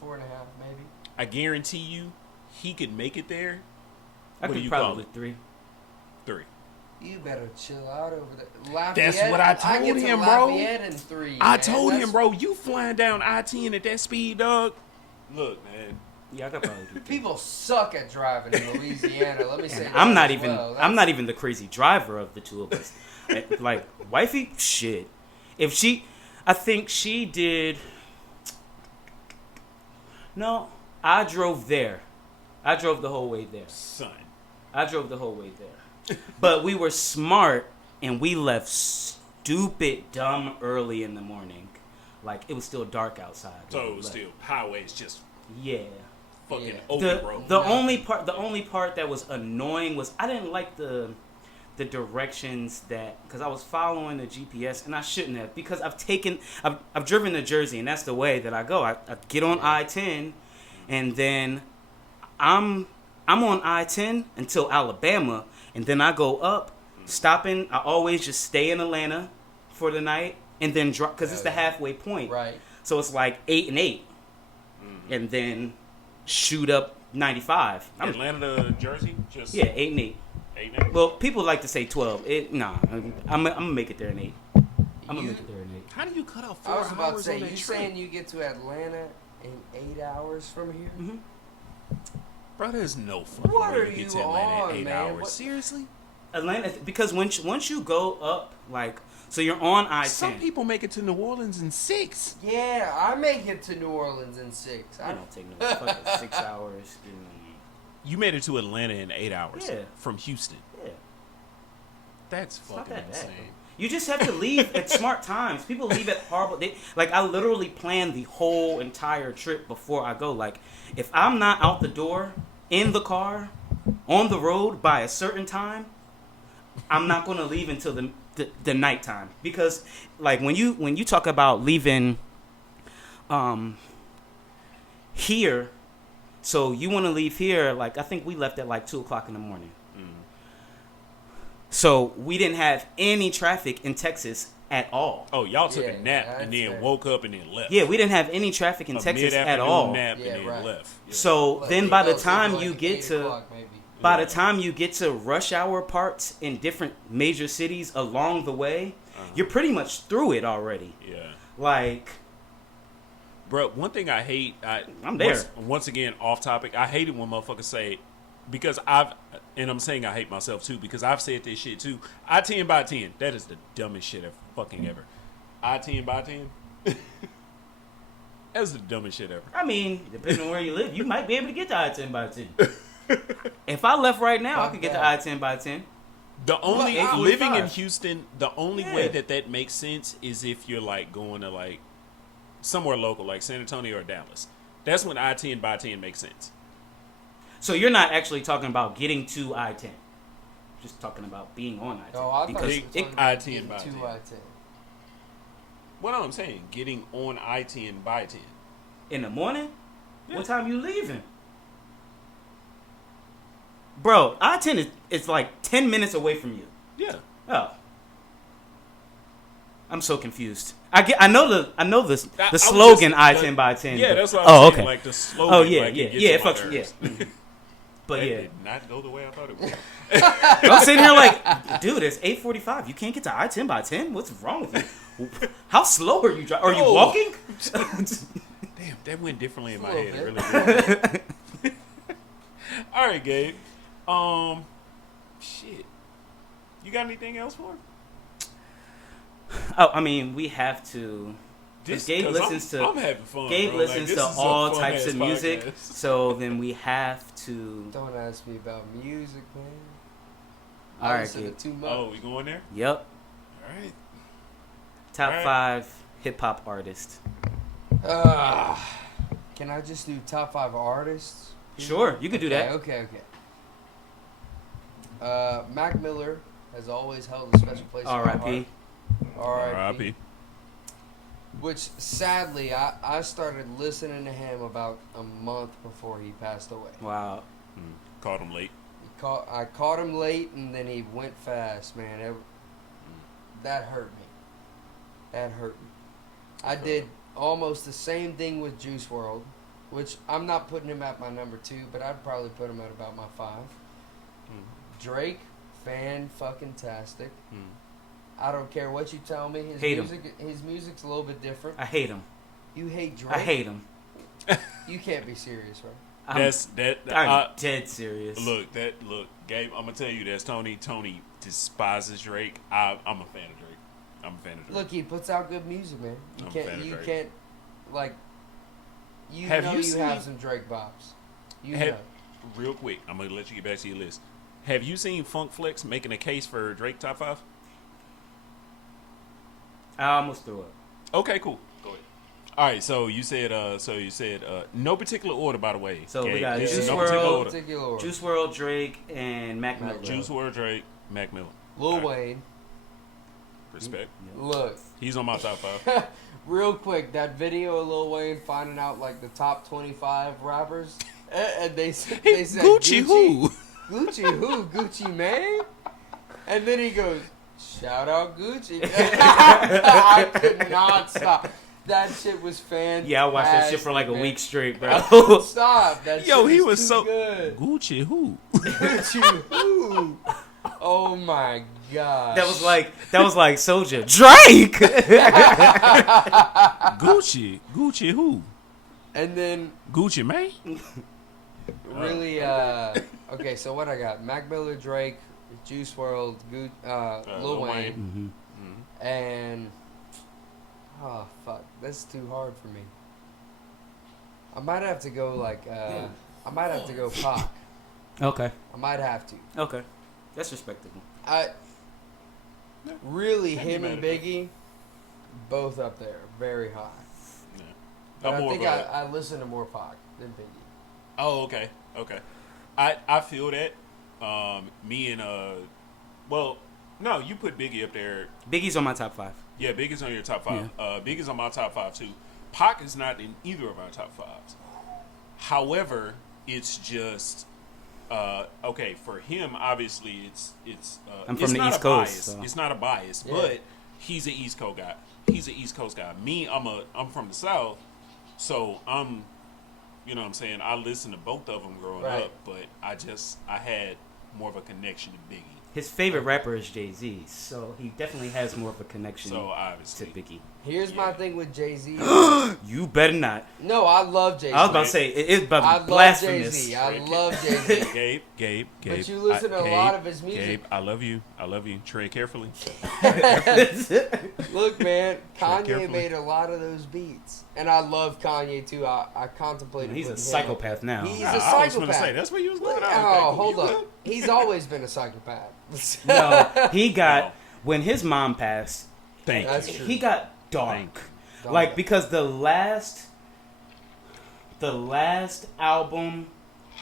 four and a half maybe. I guarantee you, he could make it there. I What do could you probably call 3. 3. You better chill out over there. Lafayette, That's what I told get to him, bro. Lafayette in 3. I man. told That's- him, bro, you flying down I-10 at that speed, dog. Look, man. Yeah, I could probably do 3. People suck at driving in Louisiana. Let me say. And that I'm not as even well. I'm not even the crazy driver of the two of us. Like wifey, shit. If she, I think she did. No, I drove there. I drove the whole way there. Son. I drove the whole way there. But we were smart and we left stupid dumb early in the morning. Like it was still dark outside. when So we left. still, highways just Yeah. fucking Yeah. open, bro. The only part that was annoying was I didn't like the directions that, because I was following the GPS and I shouldn't have, because I've driven to Jersey and that's the way that I go. I get on I-10 and then I'm on I-10 until Alabama and then I go up stopping. I always just stay in Atlanta for the night and then drop, because it's the halfway point. Right. So it's like 8 and 8 and then shoot up 95. Atlanta to Jersey? Just Yeah, 8 and 8. 8 and 8? Well, people like to say 12. I'm gonna make it there in 8. I'm gonna make it there in 8. How do you cut out 4 I hours was about to say, on that you trip? saying you get to Atlanta in 8 hours from here? Mm-hmm. Bro, there's no fucking What way are to get you to Atlanta on, in 8 man? hours. What- Seriously? Atlanta, because once you go up, like, so you're on I-10. Some people make it to New Orleans in 6. Yeah, I make it to New Orleans in 6. I don't take no fucking 6 hours. You made it to Atlanta in 8 hours. Yeah. From Houston. Yeah, That's it's not fucking that bad. insane. Bro. You just have to leave at smart times. People leave at horrible. Like I literally plan the whole entire trip before I go. Like if I'm not out the door, in the car, on the road by a certain time, I'm not going to leave until the nighttime. Because like when you talk about leaving here, so you want to leave here, like I think we left at like 2:00 in the morning. So we didn't have any traffic in Texas at all. Oh, y'all took Yeah, a nap and that's then fair. woke up and then left. Yeah, we didn't have any traffic in A Texas at mid-afternoon all. nap Yeah, and then right. left. Yeah. So Well, then you by the go to, time like, you get 8 to o'clock, maybe. by the time you get to rush hour parts in different major cities along the way, you're pretty much through it already. Yeah. Like Bro, one thing I hate, I'm there. Once again, off topic, I hate it when motherfuckers say, because and I'm saying I hate myself too, because I've said this shit too. I-10 by 10, that is the dumbest shit ever. I-10 by 10, that's the dumbest shit ever. I mean, depending on where you live, you might be able to get to I-10 by 10. If I left right now, I Fuck could get that. to I-10 by 10. The only, Look, living in 8:45. Houston, the only Yeah. way that makes sense is if you're like going to like somewhere local, like San Antonio or Dallas. That's when I-10 by 10 makes sense. So you're not actually talking about getting to I-10. Just talking about being on I-10. Oh, I thought because you were it- talking about I-10 getting by to 10. I-10. What I'm saying, getting on I-10 by 10. in the morning, What time you leaving? Bro, I-10 is like 10 minutes away from you. Yeah. Oh. I'm so confused. I know the slogan I-10 by 10. Yeah, but, that's what I'm saying. Okay. Like the slogan. Oh yeah, like, yeah, it gets yeah. on It my fucks. nerves. Yeah. But That yeah, did not go the way I thought it would. I'm sitting here like, dude, it's 8:45. You can't get to I-10 by 10. What's wrong with you? How slow are you driving? Are you Oh. walking? Damn, that went differently in my A little head. It bit. really did. All right, Gabe. Shit. You got anything else for him? Oh, I mean, we have to. Because Gabe 'cause listens I'm having fun. Gabe bro. listens this to is a all fun types ass of music, podcast. so then we have to. Don't ask me about music, man. All I right, listen to Gabe. too much. Oh, we going there? Yep. All right. Top All right. 5 hip hop artists. Can I just do top 5 artists? Sure, you can do that. Okay. Mac Miller has always held a special place in my R.I.P. heart. R.I.P. Which, sadly, I started listening to him about a month before he passed away. Wow. Caught him late. I caught him late, and then he went fast, man. That hurt me. I did almost the same thing with Juice WRLD, which I'm not putting him at my number 2, but I'd probably put him at about my 5. Drake, fan-fucking-tastic. I don't care what you tell me. His music's a little bit different. I hate him. You hate Drake? I hate him. You can't be serious, right? I'm dead serious. Look, Gabe. I'm gonna tell you this. Tony despises Drake. I'm a fan of Drake. Look, he puts out good music, man. I'm a fan of You Drake. can't, like, you Have know you you seen- have some Drake bops. You know. Real quick, I'm gonna let you get back to your list. Have you seen Funk Flex making a case for Drake top 5? I almost threw up. Okay, cool. Go ahead. All right, so you said no particular order, by the way. So we Gabe. got This is Juice no WRLD, particular order. Particular order. Juice WRLD, Drake, and Mac Miller. Juice WRLD, Drake, Mac Miller. Lil All right. Wayne. Respect. Look, He's on my top 5. real quick, that video of Lil Wayne finding out like the top 25 rappers, and they said Gucci who? Gucci who? Gucci Mane? And then he goes, shout out Gucci. I could not stop. That shit was fantastic. Yeah, I watched that shit for like a man. week straight, I bro. couldn't stop. That Yo, shit he was was too so good. Gucci who? Gucci who? Oh my god. That was like Soulja. Drake. Gucci who? And then Gucci man. really, okay, so what I got? Mac Miller, Drake, Juice WRLD, Lil Wayne, and oh fuck, that's too hard for me. I might have to go like, I might have to go Pac. Okay. I might have to. Okay. That's respectable. Really, Can't be him mad and at that. Biggie, both up there, very high. Yeah. But I'm I more think of a- I listen to more Pac than Biggie. Oh, okay. I feel that. Me and well, no, you put Biggie up there. Biggie's on my top 5. Yeah, Biggie's on your top 5. Biggie's on my top 5 too. Pac is not in either of our top 5s. However, it's just okay for him. Obviously, it's I'm it's from the not East a Coast, bias. so. It's not a bias, Yeah. but he's an East Coast guy. Me, I'm from the South, so I'm, you know what I'm saying, I listened to both of them growing Right. up, but I had more of a connection to Biggie. His favorite rapper is Jay-Z, so he definitely has more of a connection So to obviously, Here's Yeah. my thing with Jay-Z. You better not. No, I love Jay-Z. I was about to say, it's I about love blasphemous. Jay-Z. I love Jay-Z. Gabe. But you listen to a lot of his music. Gabe, I love you. Tread carefully. Look, man, Kanye carefully. made a lot of those beats. And I love Kanye, too. I contemplated He's a putting him psychopath up. now. He's I a was going to psychopath. say that's where you was going. Oh, hold up. He's always been a psychopath. No, he got, No. when his mom passed, Thank That's you. true. he got dark. Thank you. Like, because the last album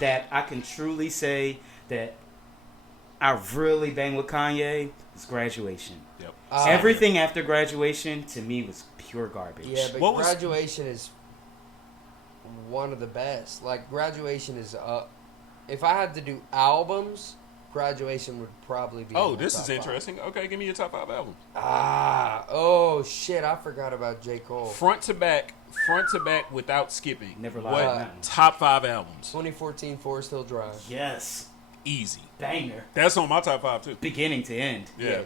that I can truly say that I really bang with Kanye was Graduation. Yep. Everything after Graduation to me was pure garbage. Yeah, but What was- Graduation is one of the best. Like, Graduation is if I had to do albums, Graduation would probably be. Oh, in my this top is 5. interesting. Okay, give me your top 5 albums. Oh shit! I forgot about J. Cole. Front to back without skipping. Never lied. What top 5 albums? 2014 Forest Hill Drive. Yes. Easy. Banger. That's on my top 5 too. Beginning to end. Yeah.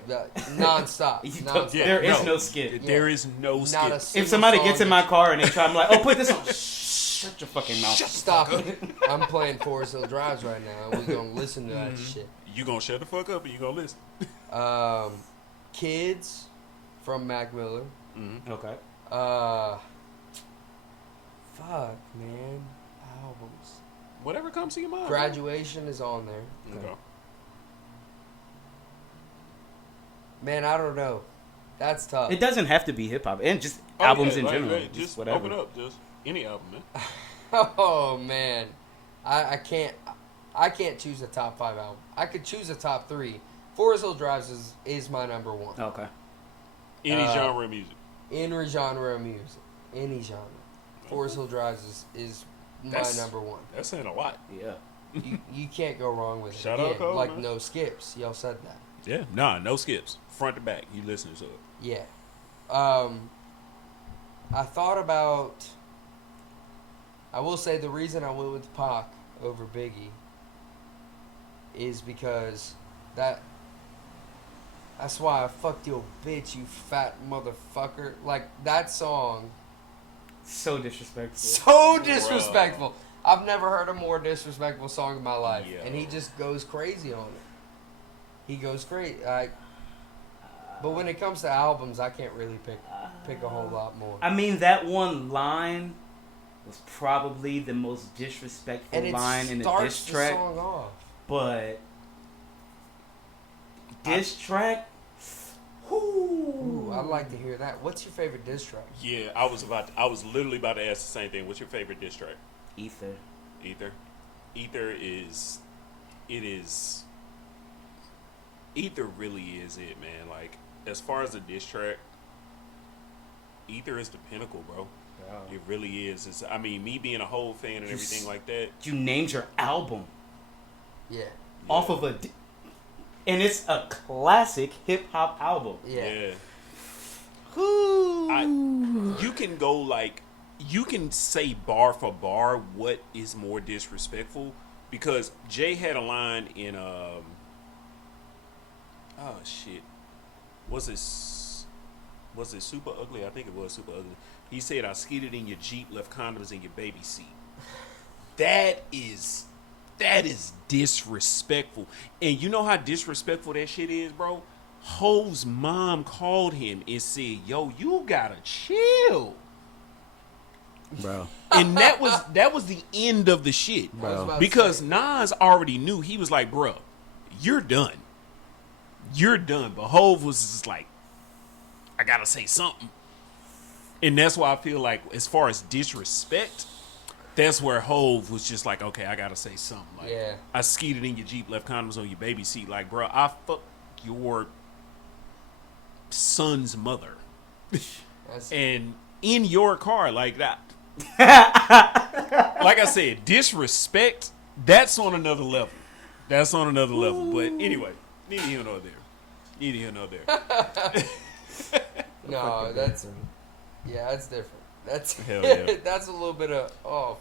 Non-stop. There is no skip. There is no Not a skip. single If somebody song gets in my car and they try, I'm like, oh, put this on. Shut your fucking mouth. Stop it. I'm playing Forest Hill Drives right now, and we're going to listen to that shit. You gonna shut the fuck up or you gonna listen? Kids from Mac Miller. Okay. Fuck, man. Albums. Whatever comes to your mind. Graduation is on there. Okay. Man, I don't know. That's tough. It doesn't have to be hip hop, and just Oh, albums yeah, in right, general. right. Just whatever. open up. Just any album, man. Oh man, I can't choose a top 5 album. I could choose a top 3. Forest Hill Drives is my number 1. Okay. Any genre of music. Any genre of music, any genre. Forest Hill Drives is my number 1. That's saying a lot. Yeah. You can't go wrong with it. Shout out, Cole, like man. no skips. Y'all said that. Yeah. Nah, no skips. Front to back. You listening to it. Yeah. I thought about. I will say the reason I went with Pac over Biggie is because that's why I fucked your bitch, you fat motherfucker. Like, that song, So disrespectful. so disrespectful. I've never heard a more disrespectful song in my life. Yo. And he just goes crazy on it. He goes crazy. But when it comes to albums, I can't really pick a whole lot more. I mean, that one line was probably the most disrespectful And it line in the starts diss the track. song off. But diss track. Ooh, I'd like to hear that. What's your favorite diss track? Yeah, I was literally about to ask the same thing. What's your favorite diss track? Ether. Ether really is it, man. Like, as far as the diss track, Ether is the pinnacle, bro. It really is. I mean, me being a whole fan and everything like that. You named your album Yeah. off of and it's a classic hip hop album. Yeah. You can go like, you can say bar for bar what is more disrespectful, because Jay had a line in was it Super Ugly? I think it was Super Ugly. He said, I skeeted in your Jeep, left condoms in your baby seat. That is disrespectful. And you know how disrespectful that shit is, bro? Hov's mom called him and said, yo, you gotta chill. Bro. And that was the end of the shit. Bro. Because Nas already knew. He was like, bro, you're done. You're done. But Hov was just like, I gotta say something. And that's why I feel like, as far as disrespect, that's where Hov was just like, okay, I gotta say something. Like, Yeah. I skeeted in your Jeep, left condoms on your baby seat. Like, bro, I fucked your son's mother. And in your car, like that. Like I said, disrespect, that's on another level. That's on another level. But anyway, neither here nor there. Neither here nor there. No, that's different. That's Hell yeah. That's a little bit of fuck. All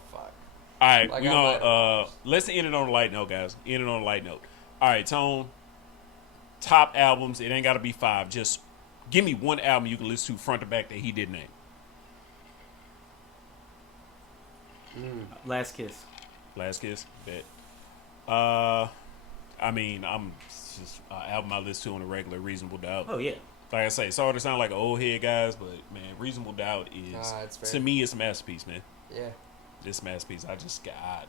right, Like, we I'm gonna let's end it on a light note, guys. End it on a light note. All right, Tone. Top albums. It ain't got to be 5. Just give me one album you can listen to front to back that he did name. Last Kiss. Last Kiss. Bet. I mean, I'm just album I listen to on a regular. Reasonable Doubt. Oh yeah. Like I say, sorry to sound like an old head, guys, but man, Reasonable Doubt is it's fair. to me, it's a masterpiece, man. Yeah. This masterpiece, I just got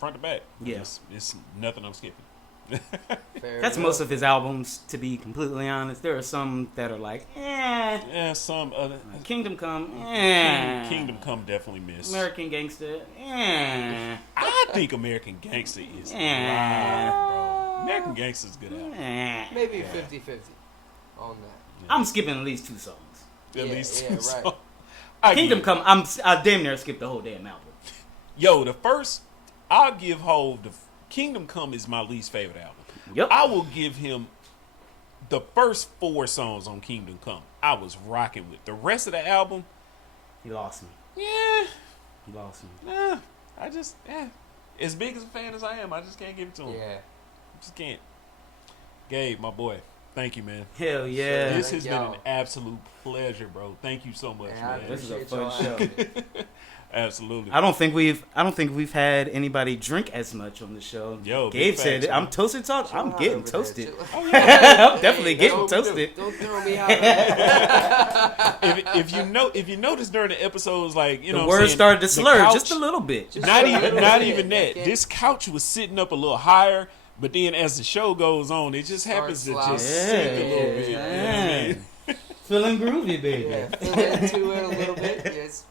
front to back. Yeah. It's nothing I'm skipping. Fair That's enough. most of his albums, to be completely honest. There are some that are like, Yeah, some other Kingdom Come, Kingdom Come definitely missed. American Gangster, I think American Gangster is Yeah. bro. American Gangster's good album. Maybe 50-50 on that. I'm skipping at least 2 songs. At Yeah, least yeah, two right. songs. Kingdom Come, I damn near skipped the whole damn album. Yo, I'll give Hov the Kingdom Come is my least favorite album. Yep. I will give him the first 4 songs on Kingdom Come. I was rocking with the rest of the album. He lost me. Yeah, He lost me. nah. As big as a fan as I am, I just can't give it to him. Yeah. Just can't. Gabe, my boy, thank you, man. Hell yeah. This Thank has y'all. been an absolute pleasure, bro. Thank you so much, Man, I man. This is a appreciate fun y'all show. having me. Absolutely. I don't think we've had anybody drink as much on the show. Yo, Gabe big said, facts, "I'm man. toasted talk. Chill I'm out getting over there. toasted. Chill- Oh, yeah. I'm definitely getting Don't- toasted." Don't throw me out. if you notice during the episodes, like, you know, The what I'm words saying, started to the slur couch- just a little bit. Just Not a even little not bit. even that. Yeah. This couch was sitting up a little higher, but then as the show goes on, it just happens to Starts just slouching. sink a little bit. You know what I mean? Feeling groovy, baby. Yeah, fill into it a little bit. It's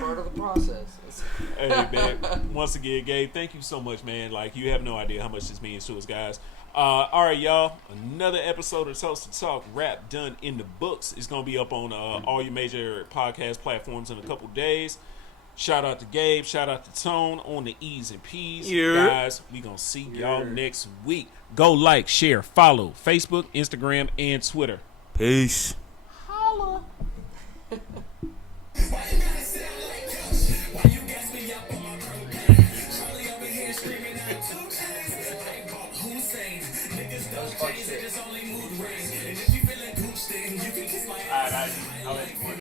part of the process. Hey, man. Once again, Gabe, thank you so much, man. Like, you have no idea how much this means to us, guys. All right, y'all. Another episode of Toast to Talk rap done in the books. It's going to be up on all your major podcast platforms in a couple days. Shout out to Gabe. Shout out to Tone on the E's and P's. Yeah. Guys, we going to see y'all next week. Go like, share, follow Facebook, Instagram, and Twitter. Peace. Why you gotta sound like Coach? Why you gas me up on my propane? Charlie over here screaming out 2 chains. I bought Hussein. Niggas don't change, they just only mood ring. And if you feeling cool, then you can kiss my ass.